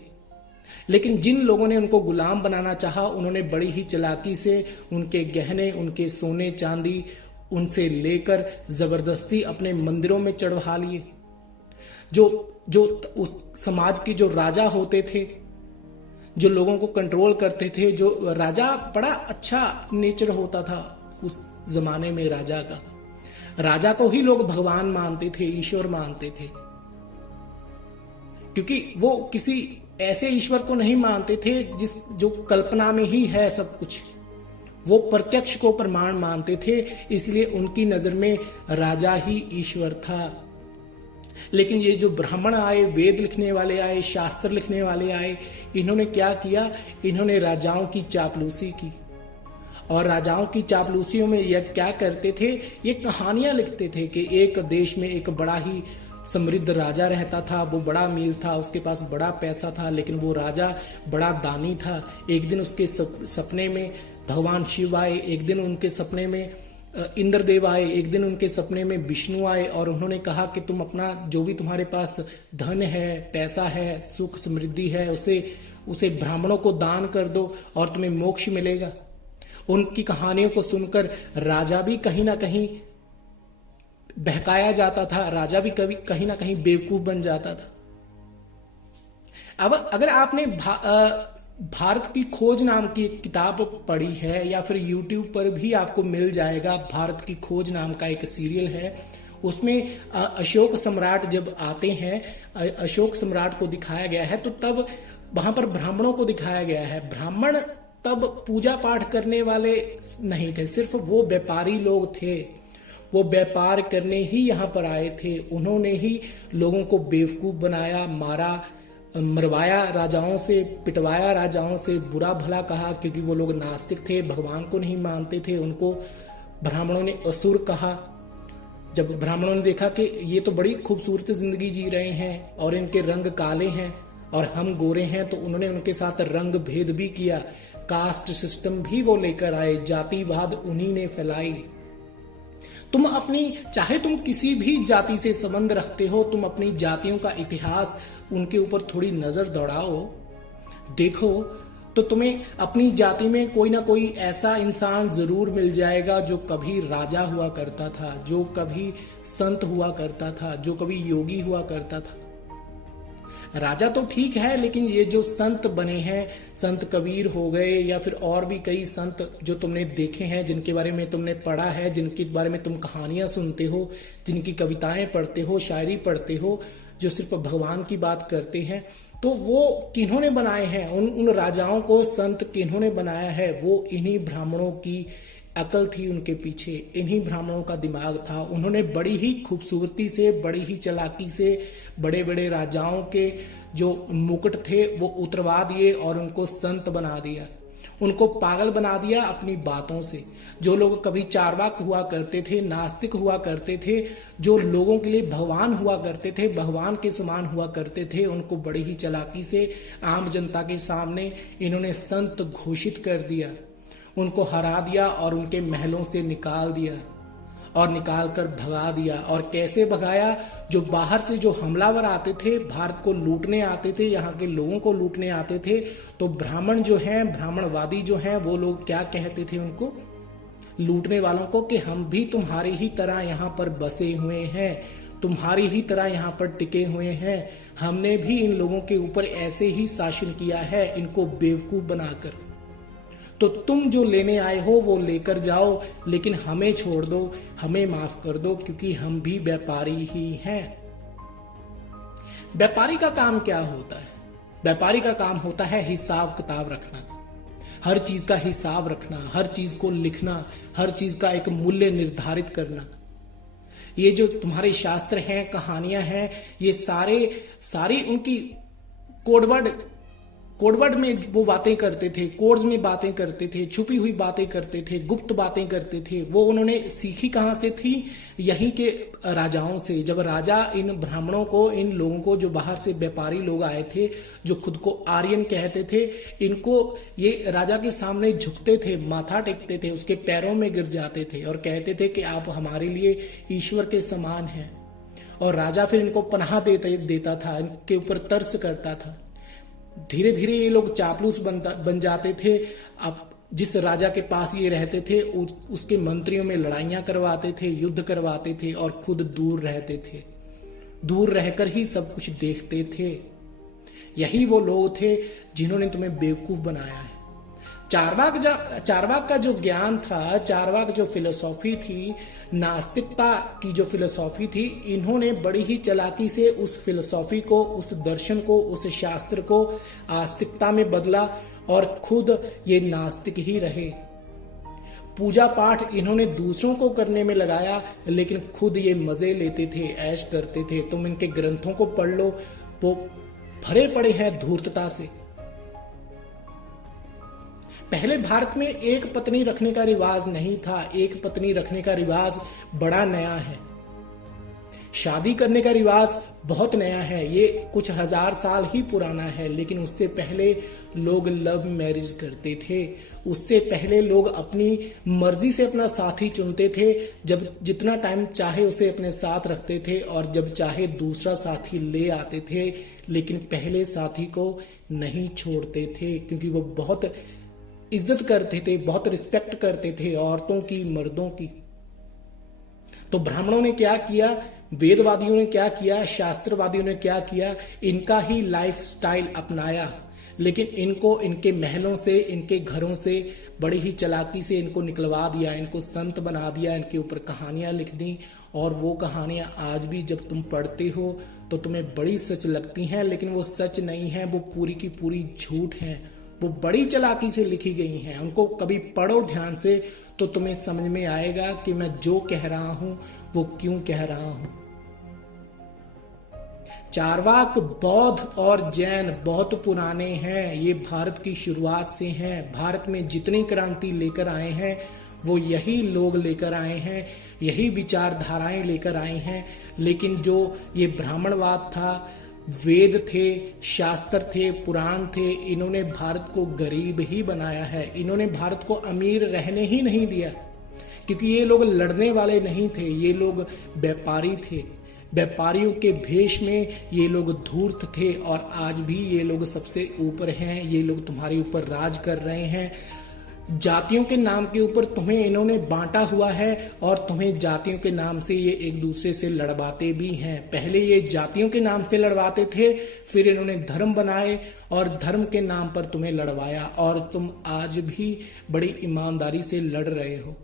लेकिन जिन लोगों ने उनको गुलाम बनाना चाहा, उन्होंने बड़ी ही चालाकी से उनके गहने, उनके सोने चांदी उनसे लेकर जबरदस्ती अपने मंदिरों में चढ़वा लिए। जो उस समाज के जो राजा होते थे, जो लोगों को कंट्रोल करते थे, जो राजा बड़ा अच्छा नेचर होता था उस जमाने में राजा को ही लोग भगवान मानते थे, ईश्वर मानते थे, क्योंकि वो किसी ऐसे ईश्वर को नहीं मानते थे जो कल्पना में ही है सब कुछ। वो प्रत्यक्ष को प्रमाण मानते थे, इसलिए उनकी नजर में राजा ही ईश्वर था। लेकिन ये जो ब्राह्मण आए, वेद लिखने वाले आए, शास्त्र लिखने वाले आए, इन्होंने क्या किया? इन्होंने राजाओं की चापलूसी की। और राजाओं की चापलूसियों में ये क्या करते थे? ये कहानियां लिखते थे कि एक देश में एक बड़ा ही समृद्ध राजा रहता था, वो बड़ा अमीर था, उसके पास बड़ा पैसा था, लेकिन वो राजा बड़ा दानी था। एक दिन उसके सपने में भगवान शिव आए, एक दिन उनके सपने में इंद्रदेव आए, एक दिन उनके सपने में विष्णु आए, और उन्होंने कहा कि तुम अपना जो भी तुम्हारे पास धन है, पैसा है, सुख समृद्धि है, उसे ब्राह्मणों को दान कर दो और तुम्हें मोक्ष मिलेगा। उनकी कहानियों को सुनकर राजा भी कहीं ना कहीं बहकाया जाता था, राजा भी कभी कहीं ना कहीं बेवकूफ बन जाता था। अब अगर आपने भारत की खोज नाम की एक किताब पढ़ी है, या फिर YouTube पर भी आपको मिल जाएगा, भारत की खोज नाम का एक सीरियल है, उसमें अशोक सम्राट जब आते हैं, अशोक सम्राट को दिखाया गया है, तो तब वहां पर ब्राह्मणों को दिखाया गया है। ब्राह्मण तब पूजा पाठ करने वाले नहीं थे, सिर्फ वो व्यापारी लोग थे, वो व्यापार करने ही यहाँ पर आए थे। उन्होंने ही लोगों को बेवकूफ बनाया, मारा, मरवाया, राजाओं से पिटवाया, राजाओं से बुरा भला कहा, क्योंकि वो लोग नास्तिक थे, भगवान को नहीं मानते थे। उनको ब्राह्मणों ने असुर कहा। जब ब्राह्मणों ने देखा कि ये तो बड़ी खूबसूरत जिंदगी जी रहे हैं और इनके रंग काले हैं और हम गोरे हैं, तो उन्होंने उनके साथ रंग भेद भी किया, कास्ट सिस्टम भी वो लेकर आए, जातिवाद उन्हीं ने फैलाई। तुम चाहे तुम किसी भी जाति से संबंध रखते हो, तुम अपनी जातियों का इतिहास उनके ऊपर थोड़ी नजर दौड़ाओ, देखो, तो तुम्हें अपनी जाति में कोई ना कोई ऐसा इंसान जरूर मिल जाएगा जो कभी राजा हुआ करता था, जो कभी संत हुआ करता था, जो कभी योगी हुआ करता था। राजा तो ठीक है, लेकिन ये जो संत बने हैं, संत कबीर हो गए, या फिर और भी कई संत जो तुमने देखे हैं, जिनके बारे में तुमने पढ़ा है, जिनके बारे में तुम कहानियां सुनते हो, जिनकी कविताएं पढ़ते हो, शायरी पढ़ते हो, जो सिर्फ भगवान की बात करते हैं, तो वो किन्होंने बनाए हैं? उन राजाओं को संत किन्होंने बनाया है? वो इन्हीं ब्राह्मणों की अकल थी उनके पीछे, इन्हीं ब्राह्मणों का दिमाग था। उन्होंने बड़ी ही खूबसूरती से, बड़ी ही चालाकी से बड़े बड़े राजाओं के जो मुकुट थे वो उतरवा दिए और उनको संत बना दिया। उनको पागल बना दिया अपनी बातों से। जो लोग कभी चार्वाक हुआ करते थे, नास्तिक हुआ करते थे, जो लोगों के लिए भगवान हुआ करते थे, भगवान के समान हुआ करते थे, उनको बड़ी ही चालाकी से आम जनता के सामने इन्होंने संत घोषित कर दिया, उनको हरा दिया और उनके महलों से निकाल दिया और निकाल कर भगा दिया। और कैसे भगाया? जो बाहर से जो हमलावर आते थे, भारत को लूटने आते थे, यहाँ के लोगों को लूटने आते थे, तो ब्राह्मण जो हैं, ब्राह्मणवादी जो हैं, वो लोग क्या कहते थे उनको, लूटने वालों को, कि हम भी तुम्हारी ही तरह यहाँ पर बसे हुए हैं, तुम्हारी ही तरह यहाँ पर टिके हुए हैं, हमने भी इन लोगों के ऊपर ऐसे ही शासन किया है, इनको बेवकूफ बनाकर। तो तुम जो लेने आए हो वो लेकर जाओ, लेकिन हमें छोड़ दो, हमें माफ कर दो, क्योंकि हम भी व्यापारी ही हैं। व्यापारी का काम क्या होता है? व्यापारी का काम होता है हिसाब किताब रखना, हर चीज का हिसाब रखना, हर चीज को लिखना, हर चीज का एक मूल्य निर्धारित करना। ये जो तुम्हारे शास्त्र हैं, कहानियां हैं, ये सारी उनकी कोडवर्ड में वो बातें करते थे, कोड्स में बातें करते थे, छुपी हुई बातें करते थे, गुप्त बातें करते थे। वो उन्होंने सीखी कहां से थी? यहीं के राजाओं से। जब राजा इन ब्राह्मणों को, इन लोगों को, जो बाहर से व्यापारी लोग आए थे, जो खुद को आर्यन कहते थे, इनको ये राजा के सामने झुकते थे, माथा टेकते थे, उसके पैरों में गिर जाते थे और कहते थे कि आप हमारे लिए ईश्वर के समान हैं। और राजा फिर इनको पनाह देता था, इनके ऊपर तरस करता था। धीरे धीरे ये लोग चापलूस बन जाते थे। अब जिस राजा के पास ये रहते थे, उसके मंत्रियों में लड़ाइयां करवाते थे, युद्ध करवाते थे और खुद दूर रहते थे। दूर रहकर ही सब कुछ देखते थे। यही वो लोग थे जिन्होंने तुम्हें बेवकूफ बनाया है। चारवाक का जो ज्ञान था, चारवाक जो फिलोसॉफी थी, नास्तिकता की जो फिलोसॉफी थी, इन्होंने बड़ी ही चालाकी से उस फिलोसॉफी को, उस दर्शन को, उस शास्त्र को आस्तिकता में बदला और खुद ये नास्तिक ही रहे। पूजा पाठ इन्होंने दूसरों को करने में लगाया, लेकिन खुद ये मजे लेते थे, ऐश करते थे। तुम इनके ग्रंथों को पढ़ लो, वो भरे पड़े हैं धूर्तता से। पहले भारत में एक पत्नी रखने का रिवाज नहीं था। एक पत्नी रखने का रिवाज बड़ा नया है। शादी करने का रिवाज बहुत नया है, ये कुछ हजार साल ही पुराना है। लेकिन उससे पहले लोग लव मैरिज करते थे। उससे पहले लोग अपनी मर्जी से अपना साथी चुनते थे। जब जितना टाइम चाहे उसे अपने साथ रखते थे और जब चाहे दूसरा साथी ले आते थे, लेकिन पहले साथी को नहीं छोड़ते थे, क्योंकि वो बहुत इज्जत करते थे, बहुत रिस्पेक्ट करते थे औरतों की, मर्दों की। तो ब्राह्मणों ने क्या किया, वेदवादियों ने क्या किया, शास्त्रवादियों ने क्या किया, इनका ही लाइफ स्टाइल अपनाया। लेकिन इनको इनके महलों से, इनके घरों से बड़ी ही चालाकी से इनको निकलवा दिया, इनको संत बना दिया, इनके ऊपर कहानियां लिख दी। और वो कहानियां आज भी जब तुम पढ़ते हो तो तुम्हें बड़ी सच लगती हैं, लेकिन वो सच नहीं है, वो पूरी की पूरी झूठ हैं। वो बड़ी चालाकी से लिखी गई हैं। उनको कभी पढ़ो ध्यान से तो तुम्हें समझ में आएगा कि मैं जो कह रहा हूं वो क्यों कह रहा हूं। चारवाक, बौद्ध और जैन बहुत पुराने हैं। ये भारत की शुरुआत से हैं। भारत में जितनी क्रांति लेकर आए हैं वो यही लोग लेकर आए हैं, यही विचारधाराएं लेकर आए हैं। लेकिन जो ये ब्राह्मणवाद था, वेद थे, शास्त्र थे, पुराण थे, इन्होंने भारत को गरीब ही बनाया है। इन्होंने भारत को अमीर रहने ही नहीं दिया, क्योंकि ये लोग लड़ने वाले नहीं थे, ये लोग व्यापारी थे। व्यापारियों के भेष में ये लोग धूर्त थे और आज भी ये लोग सबसे ऊपर हैं। ये लोग तुम्हारे ऊपर राज कर रहे हैं। जातियों के नाम के ऊपर तुम्हें इन्होंने बांटा हुआ है और तुम्हें जातियों के नाम से ये एक दूसरे से लड़वाते भी हैं। पहले ये जातियों के नाम से लड़वाते थे, फिर इन्होंने धर्म बनाए और धर्म के नाम पर तुम्हें लड़वाया, और तुम आज भी बड़ी ईमानदारी से लड़ रहे हो।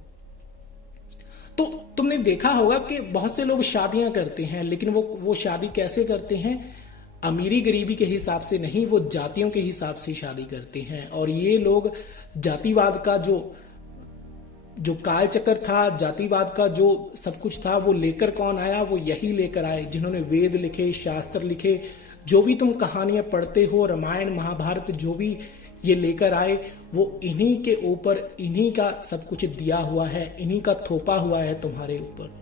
तो तुमने देखा होगा कि बहुत से लोग शादियां करते हैं, लेकिन वो शादी कैसे करते हैं? अमीरी गरीबी के हिसाब से नहीं, वो जातियों के हिसाब से शादी करते हैं। और ये लोग जातिवाद का जो कालचक्र था, जातिवाद का जो सब कुछ था, वो लेकर कौन आया? वो यही लेकर आए जिन्होंने वेद लिखे, शास्त्र लिखे। जो भी तुम कहानियां पढ़ते हो, रामायण महाभारत, जो भी ये लेकर आए, वो इन्हीं के ऊपर इन्हीं का सब कुछ दिया हुआ है, इन्हीं का थोपा हुआ है तुम्हारे ऊपर।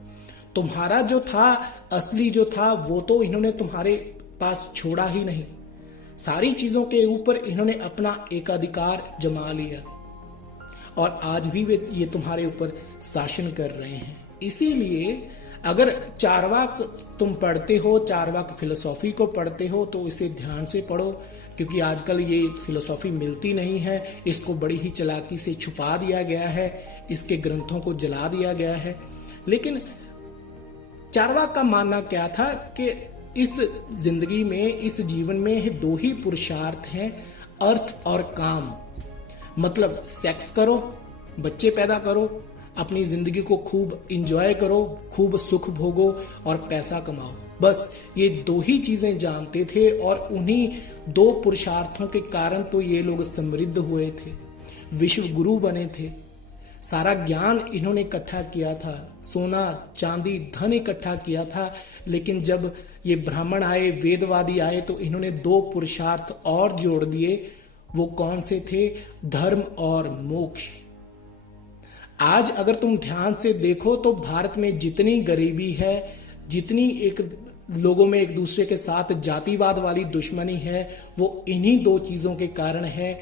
तुम्हारा जो था, असली जो था, वो तो इन्होंने तुम्हारे पास छोड़ा ही नहीं। सारी चीजों के ऊपर इन्होंने अपना एकाधिकार जमा लिया और आज भी वे ये तुम्हारे ऊपर शासन कर रहे हैं। इसीलिए अगर चारवाक तुम पढ़ते हो, चारवाक फिलोसॉफी को पढ़ते हो, तो इसे ध्यान से पढ़ो, क्योंकि आजकल ये फिलोसॉफी मिलती नहीं है। इसको बड़ी ही चालाकी से छुपा दिया गया है, इसके ग्रंथों को जला दिया गया है। लेकिन चारवाक का मानना क्या था कि इस जिंदगी में, इस जीवन में दो ही पुरुषार्थ हैं, अर्थ और काम। मतलब सेक्स करो, बच्चे पैदा करो, अपनी जिंदगी को खूब इंजॉय करो, खूब सुख भोगो और पैसा कमाओ। बस ये दो ही चीजें जानते थे और उन्हीं दो पुरुषार्थों के कारण तो ये लोग समृद्ध हुए थे, विश्व गुरु बने थे। सारा ज्ञान इन्होंने इकट्ठा किया था, सोना चांदी धन इकट्ठा किया था। लेकिन जब ये ब्राह्मण आए, वेदवादी आए, तो इन्होंने दो पुरुषार्थ और जोड़ दिए। वो कौन से थे? धर्म और मोक्ष। आज अगर तुम ध्यान से देखो तो भारत में जितनी गरीबी है, जितनी एक लोगों में एक दूसरे के साथ जातिवाद वाली दुश्मनी है, वो इन्हीं दो चीजों के कारण है,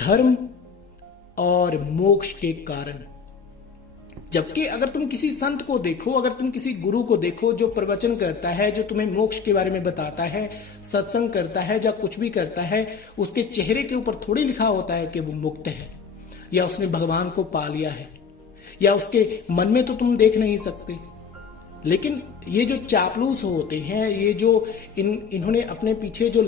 धर्म और मोक्ष के कारण। जबकि अगर तुम किसी संत को देखो, अगर तुम किसी गुरु को देखो जो प्रवचन करता है, जो तुम्हें मोक्ष के बारे में बताता है, सत्संग करता है या कुछ भी करता है, उसके चेहरे के ऊपर थोड़ी लिखा होता है कि वो मुक्त है या उसने भगवान को पा लिया है, या उसके मन में तो तुम देख नहीं सकते। लेकिन ये जो चापलूस होते हैं, ये जो इन्होंने अपने पीछे जो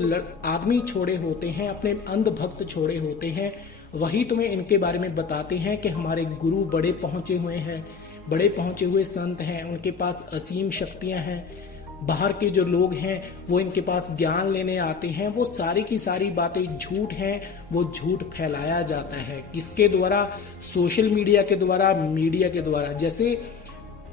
आदमी छोड़े होते हैं, अपने अंध भक्त छोड़े होते हैं, वही तुम्हें इनके बारे में बताते हैं कि हमारे गुरु बड़े पहुंचे हुए हैं, बड़े पहुंचे हुए संत हैं, उनके पास असीम शक्तियां हैं। बाहर के जो लोग हैं वो इनके पास ज्ञान लेने आते हैं। वो सारी की सारी बातें झूठ हैं, वो झूठ फैलाया जाता है। किसके द्वारा? सोशल मीडिया के द्वारा, मीडिया के द्वारा। जैसे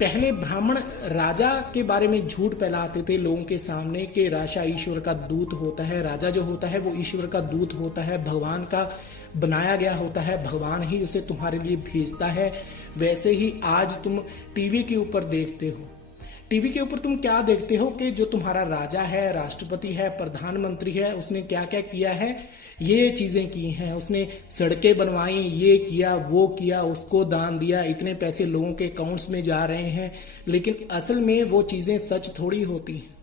पहले ब्राह्मण राजा के बारे में झूठ फैलाते थे लोगों के सामने कि राजा ईश्वर का दूत होता है, राजा जो होता है वो ईश्वर का दूत होता है, भगवान का बनाया गया होता है, भगवान ही उसे तुम्हारे लिए भेजता है। वैसे ही आज तुम टीवी के ऊपर देखते हो, टीवी के ऊपर तुम क्या देखते हो कि जो तुम्हारा राजा है, राष्ट्रपति है, प्रधानमंत्री है, उसने क्या क्या किया है, ये चीजें की हैं, उसने सड़कें बनवाई, ये किया, वो किया, उसको दान दिया, इतने पैसे लोगों के अकाउंट्स में जा रहे हैं। लेकिन असल में वो चीजें सच थोड़ी होती हैं।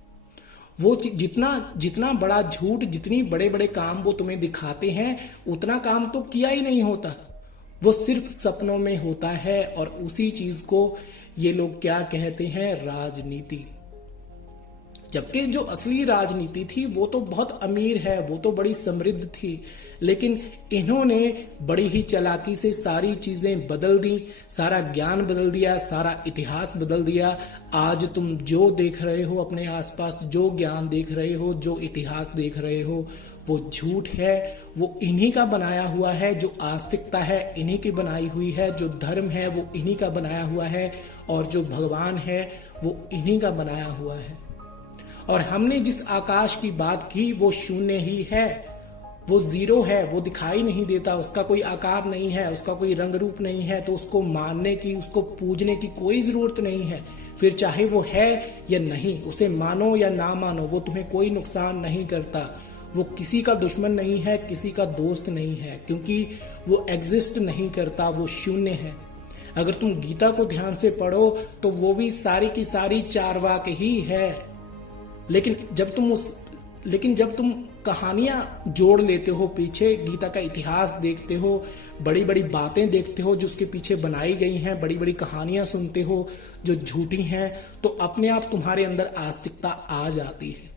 वो जितना बड़ा झूठ, जितनी बड़े बड़े काम वो तुम्हें दिखाते हैं, उतना काम तो किया ही नहीं होता। वो सिर्फ सपनों में होता है। और उसी चीज को ये लोग क्या कहते हैं? राजनीति। जबकि जो असली राजनीति थी वो तो बहुत अमीर है, वो तो बड़ी समृद्ध थी, लेकिन इन्होंने बड़ी ही चालाकी से सारी चीजें बदल दी, सारा ज्ञान बदल दिया, सारा इतिहास बदल दिया। आज तुम जो देख रहे हो अपने आसपास, जो ज्ञान देख रहे हो, जो इतिहास देख रहे हो, वो झूठ है। वो इन्हीं का बनाया हुआ है। जो आस्तिकता है इन्हीं की बनाई हुई है, जो धर्म है वो इन्हीं का बनाया हुआ है, और जो भगवान है वो इन्हीं का बनाया हुआ है। और हमने जिस आकाश की बात की वो शून्य ही है, वो जीरो है, वो दिखाई नहीं देता, उसका कोई आकार नहीं है, उसका कोई रंग रूप नहीं है। तो उसको मानने की, उसको पूजने की कोई जरूरत नहीं है। फिर चाहे वो है या नहीं, उसे मानो या ना मानो, वो तुम्हें कोई नुकसान नहीं करता। वो किसी का दुश्मन नहीं है, किसी का दोस्त नहीं है, क्योंकि वो एग्जिस्ट नहीं करता, वो शून्य है। अगर तुम गीता को ध्यान से पढ़ो तो वो भी सारी की सारी चारवाक ही है। लेकिन जब तुम कहानियां जोड़ लेते हो पीछे, गीता का इतिहास देखते हो, बड़ी बड़ी बातें देखते हो जो उसके पीछे बनाई गई हैं, बड़ी बड़ी कहानियां सुनते हो जो झूठी हैं, तो अपने आप तुम्हारे अंदर आस्तिकता आ जाती है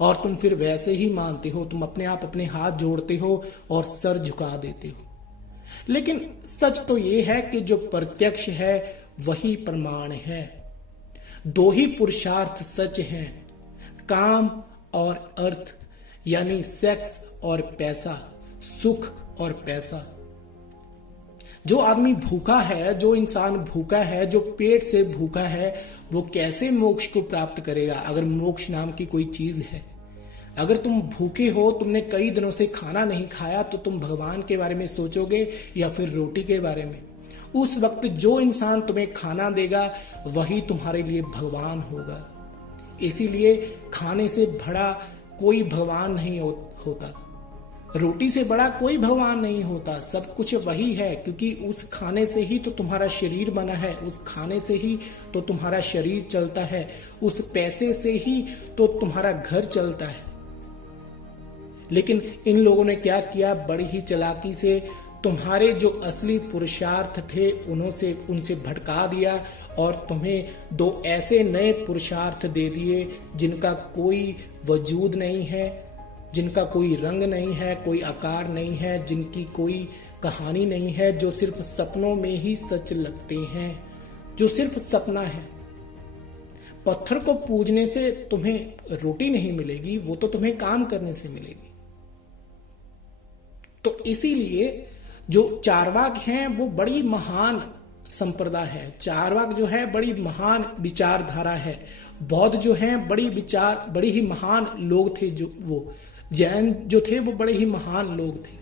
और तुम फिर वैसे ही मानते हो। तुम अपने आप अपने हाथ जोड़ते हो और सर झुका देते हो। लेकिन सच तो ये है कि जो प्रत्यक्ष है वही प्रमाण है। दो ही पुरुषार्थ सच हैं, काम और अर्थ, यानी सेक्स और पैसा, सुख और पैसा। जो आदमी भूखा है, जो इंसान भूखा है, जो पेट से भूखा है, वो कैसे मोक्ष को प्राप्त करेगा? अगर मोक्ष नाम की कोई चीज है, अगर तुम भूखे हो, तुमने कई दिनों से खाना नहीं खाया, तो तुम भगवान के बारे में सोचोगे या फिर रोटी के बारे में? उस वक्त जो इंसान तुम्हें खाना देगा वही तुम्हारे लिए भगवान होगा। इसीलिए खाने से बड़ा कोई भगवान नहीं होता, रोटी से बड़ा कोई भगवान नहीं होता। सब कुछ वही है, क्योंकि उस खाने से ही तो तुम्हारा शरीर बना है, उस खाने से ही तो तुम्हारा शरीर चलता है, उस पैसे से ही तो तुम्हारा घर चलता है। लेकिन इन लोगों ने क्या किया, बड़ी ही चालाकी से तुम्हारे जो असली पुरुषार्थ थे उनसे भटका दिया और तुम्हें दो ऐसे नए पुरुषार्थ दे दिए जिनका कोई वजूद नहीं है, जिनका कोई रंग नहीं है, कोई आकार नहीं है, जिनकी कोई कहानी नहीं है, जो सिर्फ सपनों में ही सच लगते हैं, जो सिर्फ सपना है। पत्थर को पूजने से तुम्हें रोटी नहीं मिलेगी, वो तो तुम्हें काम करने से मिलेगी। तो इसीलिए जो चारवाक हैं वो बड़ी महान संप्रदाय है। चारवाक जो है बड़ी महान विचारधारा है। बौद्ध जो है बड़ी ही महान लोग थे। जो वो जैन जो थे वो बड़े ही महान लोग थे।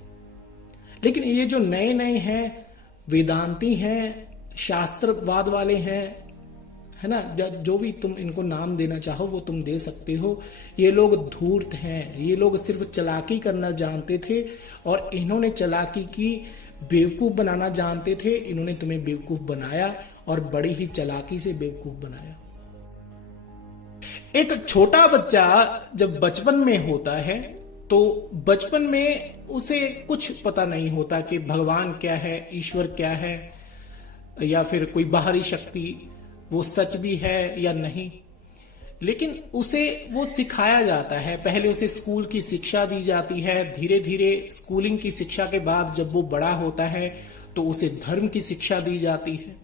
लेकिन ये जो नए नए हैं, वेदांती हैं, शास्त्रवाद वाले हैं, है ना, जो भी तुम इनको नाम देना चाहो वो तुम दे सकते हो, ये लोग धूर्त हैं। ये लोग सिर्फ चालाकी करना जानते थे और इन्होंने चालाकी की, बेवकूफ बनाना जानते थे। इन्होंने तुम्हें बेवकूफ बनाया और बड़ी ही चालाकी से बेवकूफ बनाया। एक छोटा बच्चा जब बचपन में होता है तो बचपन में उसे कुछ पता नहीं होता कि भगवान क्या है, ईश्वर क्या है, या फिर कोई बाहरी शक्ति वो सच भी है या नहीं। लेकिन उसे वो सिखाया जाता है। पहले उसे स्कूल की शिक्षा दी जाती है, धीरे धीरे स्कूलिंग की शिक्षा के बाद जब वो बड़ा होता है तो उसे धर्म की शिक्षा दी जाती है।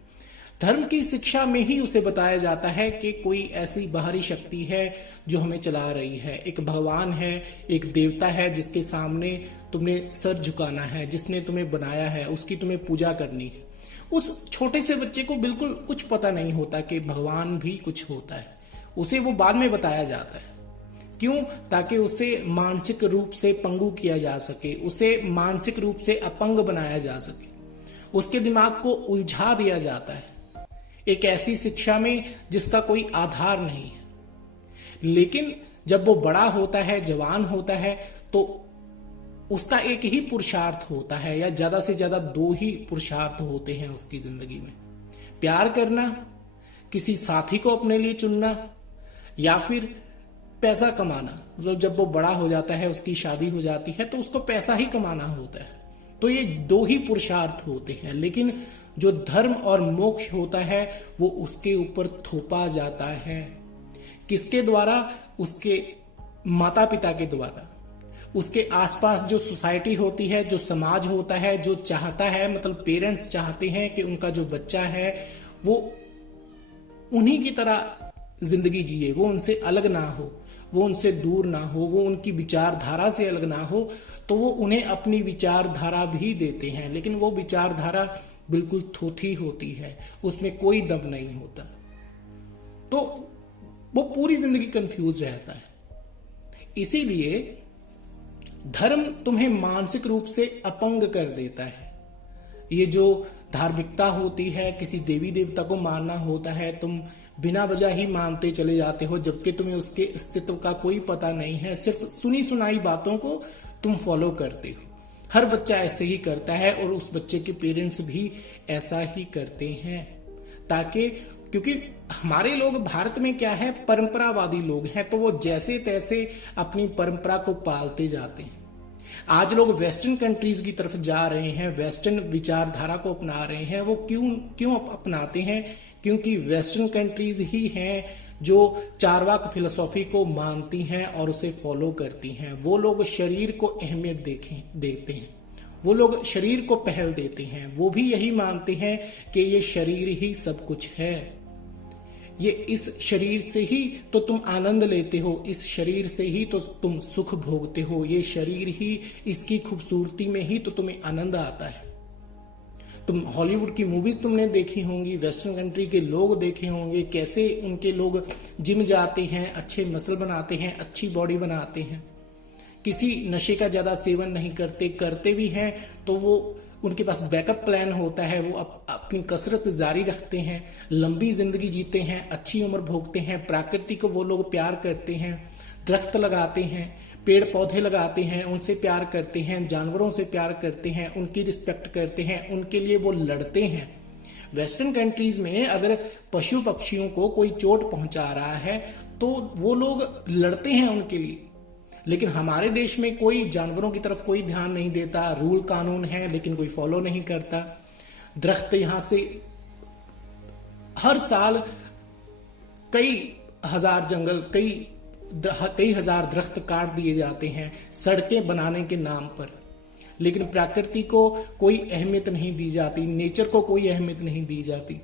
धर्म की शिक्षा में ही उसे बताया जाता है कि कोई ऐसी बाहरी शक्ति है जो हमें चला रही है, एक भगवान है, एक देवता है जिसके सामने तुमने सर झुकाना है, जिसने तुम्हें बनाया है, उसकी तुम्हें पूजा करनी है। उस छोटे से बच्चे को बिल्कुल कुछ पता नहीं होता कि भगवान भी कुछ होता है। उसे वो बाद में बताया जाता है। क्यों? ताकि उसे मानसिक रूप से पंगु किया जा सके, उसे मानसिक रूप से अपंग बनाया जा सके, उसके दिमाग को उलझा दिया जाता है एक ऐसी शिक्षा में जिसका कोई आधार नहीं है। लेकिन जब वो बड़ा होता है, जवान होता है, तो उसका एक ही पुरुषार्थ होता है, या ज्यादा से ज्यादा दो ही पुरुषार्थ होते हैं उसकी जिंदगी में। प्यार करना, किसी साथी को अपने लिए चुनना, या फिर पैसा कमाना। मतलब जब वो बड़ा हो जाता है, उसकी शादी हो जाती है, तो उसको पैसा ही कमाना होता है। तो ये दो ही पुरुषार्थ होते हैं। लेकिन जो धर्म और मोक्ष होता है वो उसके ऊपर थोपा जाता है। किसके द्वारा? उसके माता पिता के द्वारा। उसके आसपास जो सोसाइटी होती है, जो समाज होता है, जो चाहता है, मतलब पेरेंट्स चाहते हैं कि उनका जो बच्चा है वो उन्हीं की तरह जिंदगी जिए, वो उनसे अलग ना हो, वो उनसे दूर ना हो, वो उनकी विचारधारा से अलग ना हो। तो वो उन्हें अपनी विचारधारा भी देते हैं, लेकिन वो विचारधारा बिल्कुल थोथी होती है, उसमें कोई दम नहीं होता। तो वो पूरी जिंदगी कंफ्यूज रहता है। इसीलिए धर्म तुम्हें मानसिक रूप से अपंग कर देता है। ये जो धार्मिकता होती है, किसी देवी देवता को मानना होता है, तुम बिना वजह ही मानते चले जाते हो, जबकि तुम्हें उसके अस्तित्व का कोई पता नहीं है। सिर्फ सुनी सुनाई बातों को तुम फॉलो करते हो। हर बच्चा ऐसे ही करता है और उस बच्चे के पेरेंट्स भी ऐसा ही करते हैं, ताकि क्योंकि हमारे लोग भारत में क्या है, परंपरावादी लोग हैं, तो वो जैसे तैसे अपनी परंपरा को पालते जाते हैं। आज लोग वेस्टर्न कंट्रीज की तरफ जा रहे हैं, वेस्टर्न विचारधारा को अपना रहे हैं। वो क्यों अपनाते हैं? क्योंकि वेस्टर्न कंट्रीज ही हैं जो चारवाक फिलोसॉफी को मानती हैं और उसे फॉलो करती हैं। वो लोग शरीर को अहमियत देते हैं, वो लोग शरीर को पहल देते हैं। वो भी यही मानते हैं कि ये शरीर ही सब कुछ है, ये इस शरीर से ही तो तुम आनंद लेते हो, इस शरीर से ही तो तुम सुख भोगते हो, ये शरीर ही, इसकी खूबसूरती में ही तो तुम्हें आनंद आता है। तुम हॉलीवुड की मूवीज तुमने देखी होंगी, वेस्टर्न कंट्री के लोग देखे होंगे, कैसे उनके लोग जिम जाते हैं, अच्छे मसल बनाते हैं, अच्छी बॉडी बनाते हैं। किसी नशे का ज्यादा सेवन नहीं करते, करते भी हैं तो वो उनके पास बैकअप प्लान होता है, वो अपनी कसरत जारी रखते हैं, लंबी जिंदगी जीते हैं, अच्छी उम्र भोगते हैं। प्रकृति को वो लोग प्यार करते हैं, दरख्त लगाते हैं, पेड़ पौधे लगाते हैं, उनसे प्यार करते हैं, जानवरों से प्यार करते हैं, उनकी रिस्पेक्ट करते हैं, उनके लिए वो लड़ते हैं। वेस्टर्न कंट्रीज में अगर पशु पक्षियों को कोई चोट पहुंचा रहा है तो वो लोग लड़ते हैं उनके लिए। लेकिन हमारे देश में कोई जानवरों की तरफ कोई ध्यान नहीं देता, रूल कानून है लेकिन कोई फॉलो नहीं करता। दरख्त यहां से हर साल कई हजार जंगल, कई हजार दरख्त काट दिए जाते हैं सड़कें बनाने के नाम पर, लेकिन प्रकृति को कोई अहमियत नहीं दी जाती, नेचर को कोई अहमियत नहीं दी जाती।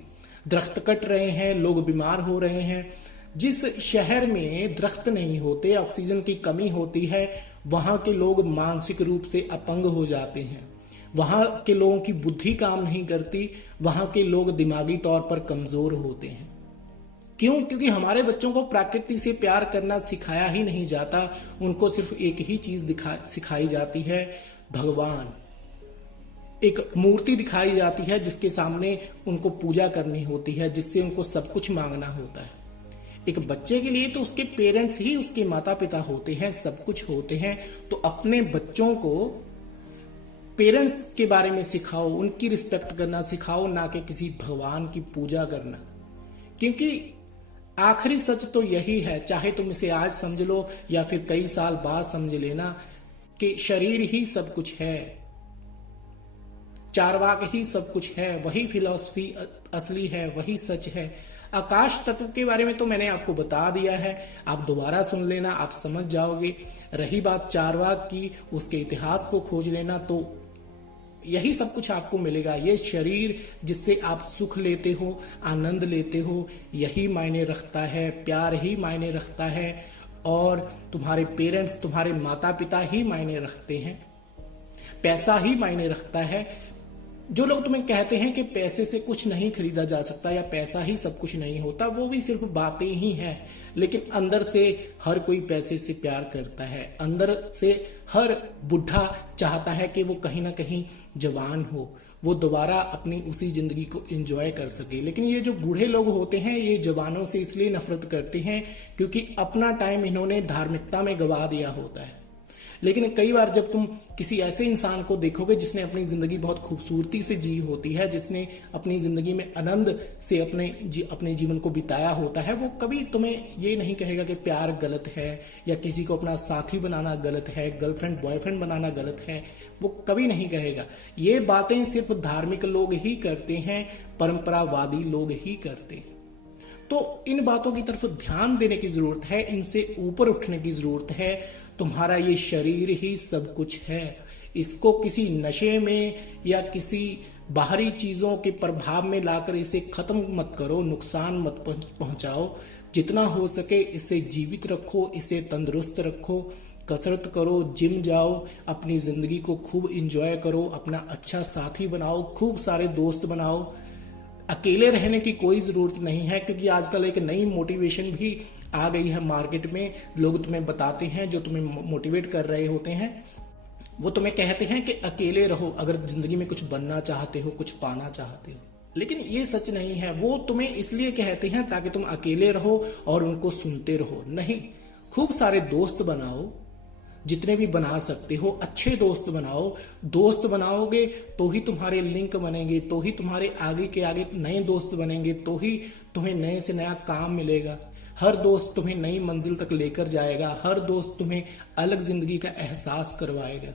दरख्त कट रहे हैं, लोग बीमार हो रहे हैं। जिस शहर में दरख्त नहीं होते, ऑक्सीजन की कमी होती है, वहां के लोग मानसिक रूप से अपंग हो जाते हैं, वहां के लोगों की बुद्धि काम नहीं करती, वहां के लोग दिमागी तौर पर कमजोर होते हैं। क्यों? क्योंकि हमारे बच्चों को प्रकृति से प्यार करना सिखाया ही नहीं जाता। उनको सिर्फ एक ही चीज सिखाई जाती है, भगवान। एक मूर्ति दिखाई जाती है जिसके सामने उनको पूजा करनी होती है, जिससे उनको सब कुछ मांगना होता है। एक बच्चे के लिए तो उसके पेरेंट्स ही उसके माता पिता होते हैं, सब कुछ होते हैं। तो अपने बच्चों को पेरेंट्स के बारे में सिखाओ, उनकी रिस्पेक्ट करना सिखाओ, ना कि किसी भगवान की पूजा करना। क्योंकि आखिरी सच तो यही है, चाहे तुम इसे आज समझ लो या फिर कई साल बाद समझ लेना, कि शरीर ही सब कुछ है, चारवाक ही सब कुछ है, वही फिलॉसफी असली है, वही सच है। आकाश तत्व के बारे में तो मैंने आपको बता दिया है, आप दोबारा सुन लेना, आप समझ जाओगे। रही बात चारवाक की, उसके इतिहास को खोज लेना, तो यही सब कुछ आपको मिलेगा। ये शरीर जिससे आप सुख लेते हो, आनंद लेते हो, यही मायने रखता है, प्यार ही मायने रखता है, और तुम्हारे पेरेंट्स, तुम्हारे माता पिता ही मायने रखते हैं, पैसा ही मायने रखता है। जो लोग तुम्हें कहते हैं कि पैसे से कुछ नहीं खरीदा जा सकता या पैसा ही सब कुछ नहीं होता, वो भी सिर्फ बातें ही हैं। लेकिन अंदर से हर कोई पैसे से प्यार करता है, अंदर से हर बुढ़ा चाहता है कि वो कहीं ना कहीं जवान हो, वो दोबारा अपनी उसी जिंदगी को एंजॉय कर सके। लेकिन ये जो बूढ़े लोग होते हैं, ये जवानों से इसलिए नफरत करते हैं क्योंकि अपना टाइम इन्होंने धार्मिकता में गवा दिया होता है। लेकिन कई बार जब तुम किसी ऐसे इंसान को देखोगे जिसने अपनी जिंदगी बहुत खूबसूरती से जी होती है, जिसने अपनी जिंदगी में आनंद से अपने जीवन को बिताया होता है, वो कभी तुम्हें ये नहीं कहेगा कि प्यार गलत है या किसी को अपना साथी बनाना गलत है, गर्लफ्रेंड बॉयफ्रेंड बनाना गलत है, वो कभी नहीं कहेगा। ये बातें सिर्फ धार्मिक लोग ही करते हैं, परंपरावादी लोग ही करते हैं। तो इन बातों की तरफ ध्यान देने की जरूरत है, इनसे ऊपर उठने की जरूरत है। तुम्हारा ये शरीर ही सब कुछ है, इसको किसी नशे में या किसी बाहरी चीजों के प्रभाव में लाकर इसे खत्म मत करो, नुकसान मत पहुंचाओ। जितना हो सके इसे जीवित रखो, इसे तंदुरुस्त रखो, कसरत करो, जिम जाओ, अपनी जिंदगी को खूब एंजॉय करो, अपना अच्छा साथी बनाओ, खूब सारे दोस्त बनाओ। अकेले रहने की कोई जरूरत नहीं है, क्योंकि आजकल एक नई मोटिवेशन भी आ गई है मार्केट में। लोग तुम्हें बताते हैं, जो तुम्हें मोटिवेट कर रहे होते हैं, वो तुम्हें कहते हैं कि अकेले रहो अगर जिंदगी में कुछ बनना चाहते हो, कुछ पाना चाहते हो। लेकिन ये सच नहीं है। वो तुम्हें इसलिए कहते हैं ताकि तुम अकेले रहो और उनको सुनते रहो। नहीं, खूब सारे दोस्त बनाओ, जितने भी बना सकते हो, अच्छे दोस्त बनाओ। दोस्त बनाओगे तो ही तुम्हारे लिंक बनेंगे, तो ही तुम्हारे आगे के आगे नए दोस्त बनेंगे, तो ही तुम्हें नए से नया काम मिलेगा। हर दोस्त तुम्हें नई मंजिल तक लेकर जाएगा, हर दोस्त तुम्हें अलग जिंदगी का एहसास करवाएगा।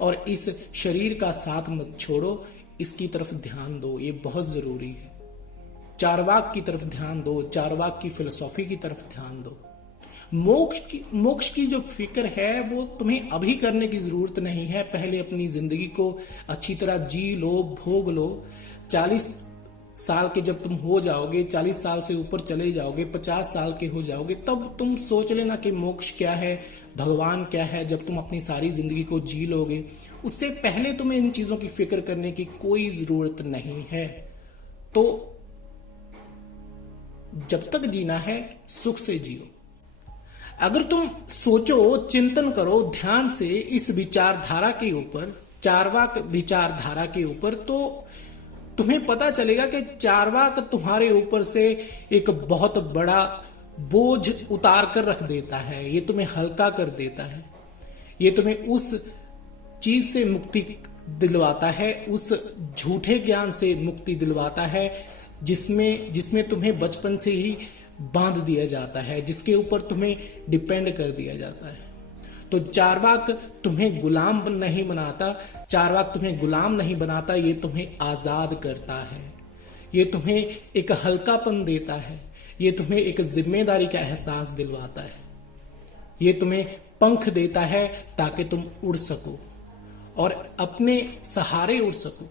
और इस शरीर का साथ मत छोड़ो, इसकी तरफ ध्यान दो, ये बहुत जरूरी है। चारवाक की तरफ ध्यान दो, चारवाक की फिलोसॉफी की तरफ ध्यान दो। मोक्ष की जो फिक्र है वो तुम्हें अभी करने की जरूरत नहीं है। पहले अपनी जिंदगी को अच्छी तरह जी लो, भोग लो। 40 साल के जब तुम हो जाओगे, 40 साल से ऊपर चले जाओगे, 50 साल के हो जाओगे, तब तुम सोच लेना कि मोक्ष क्या है, भगवान क्या है। जब तुम अपनी सारी जिंदगी को जी लोगे, उससे पहले तुम्हें इन चीजों की फिक्र करने की कोई जरूरत नहीं है। तो जब तक जीना है सुख से जियो। अगर तुम सोचो, चिंतन करो ध्यान से इस विचारधारा के ऊपर, चार्वाक विचारधारा के ऊपर, तो तुम्हें पता चलेगा कि चार्वाक तुम्हारे ऊपर से एक बहुत बड़ा बोझ उतार कर रख देता है। ये तुम्हें हल्का कर देता है, ये तुम्हें उस चीज से मुक्ति दिलवाता है, उस झूठे ज्ञान से मुक्ति दिलवाता है जिसमें तुम्हें बचपन से ही बांध दिया जाता है, जिसके ऊपर तुम्हें डिपेंड कर दिया जाता है। तो चार्वाक तुम्हें गुलाम नहीं बनाता, चार्वाक तुम्हें गुलाम नहीं बनाता, ये तुम्हें आजाद करता है, ये तुम्हें एक हल्कापन देता है, ये तुम्हें एक जिम्मेदारी का एहसास दिलवाता है, ये तुम्हें पंख देता है ताकि तुम उड़ सको और अपने सहारे उड़ सको।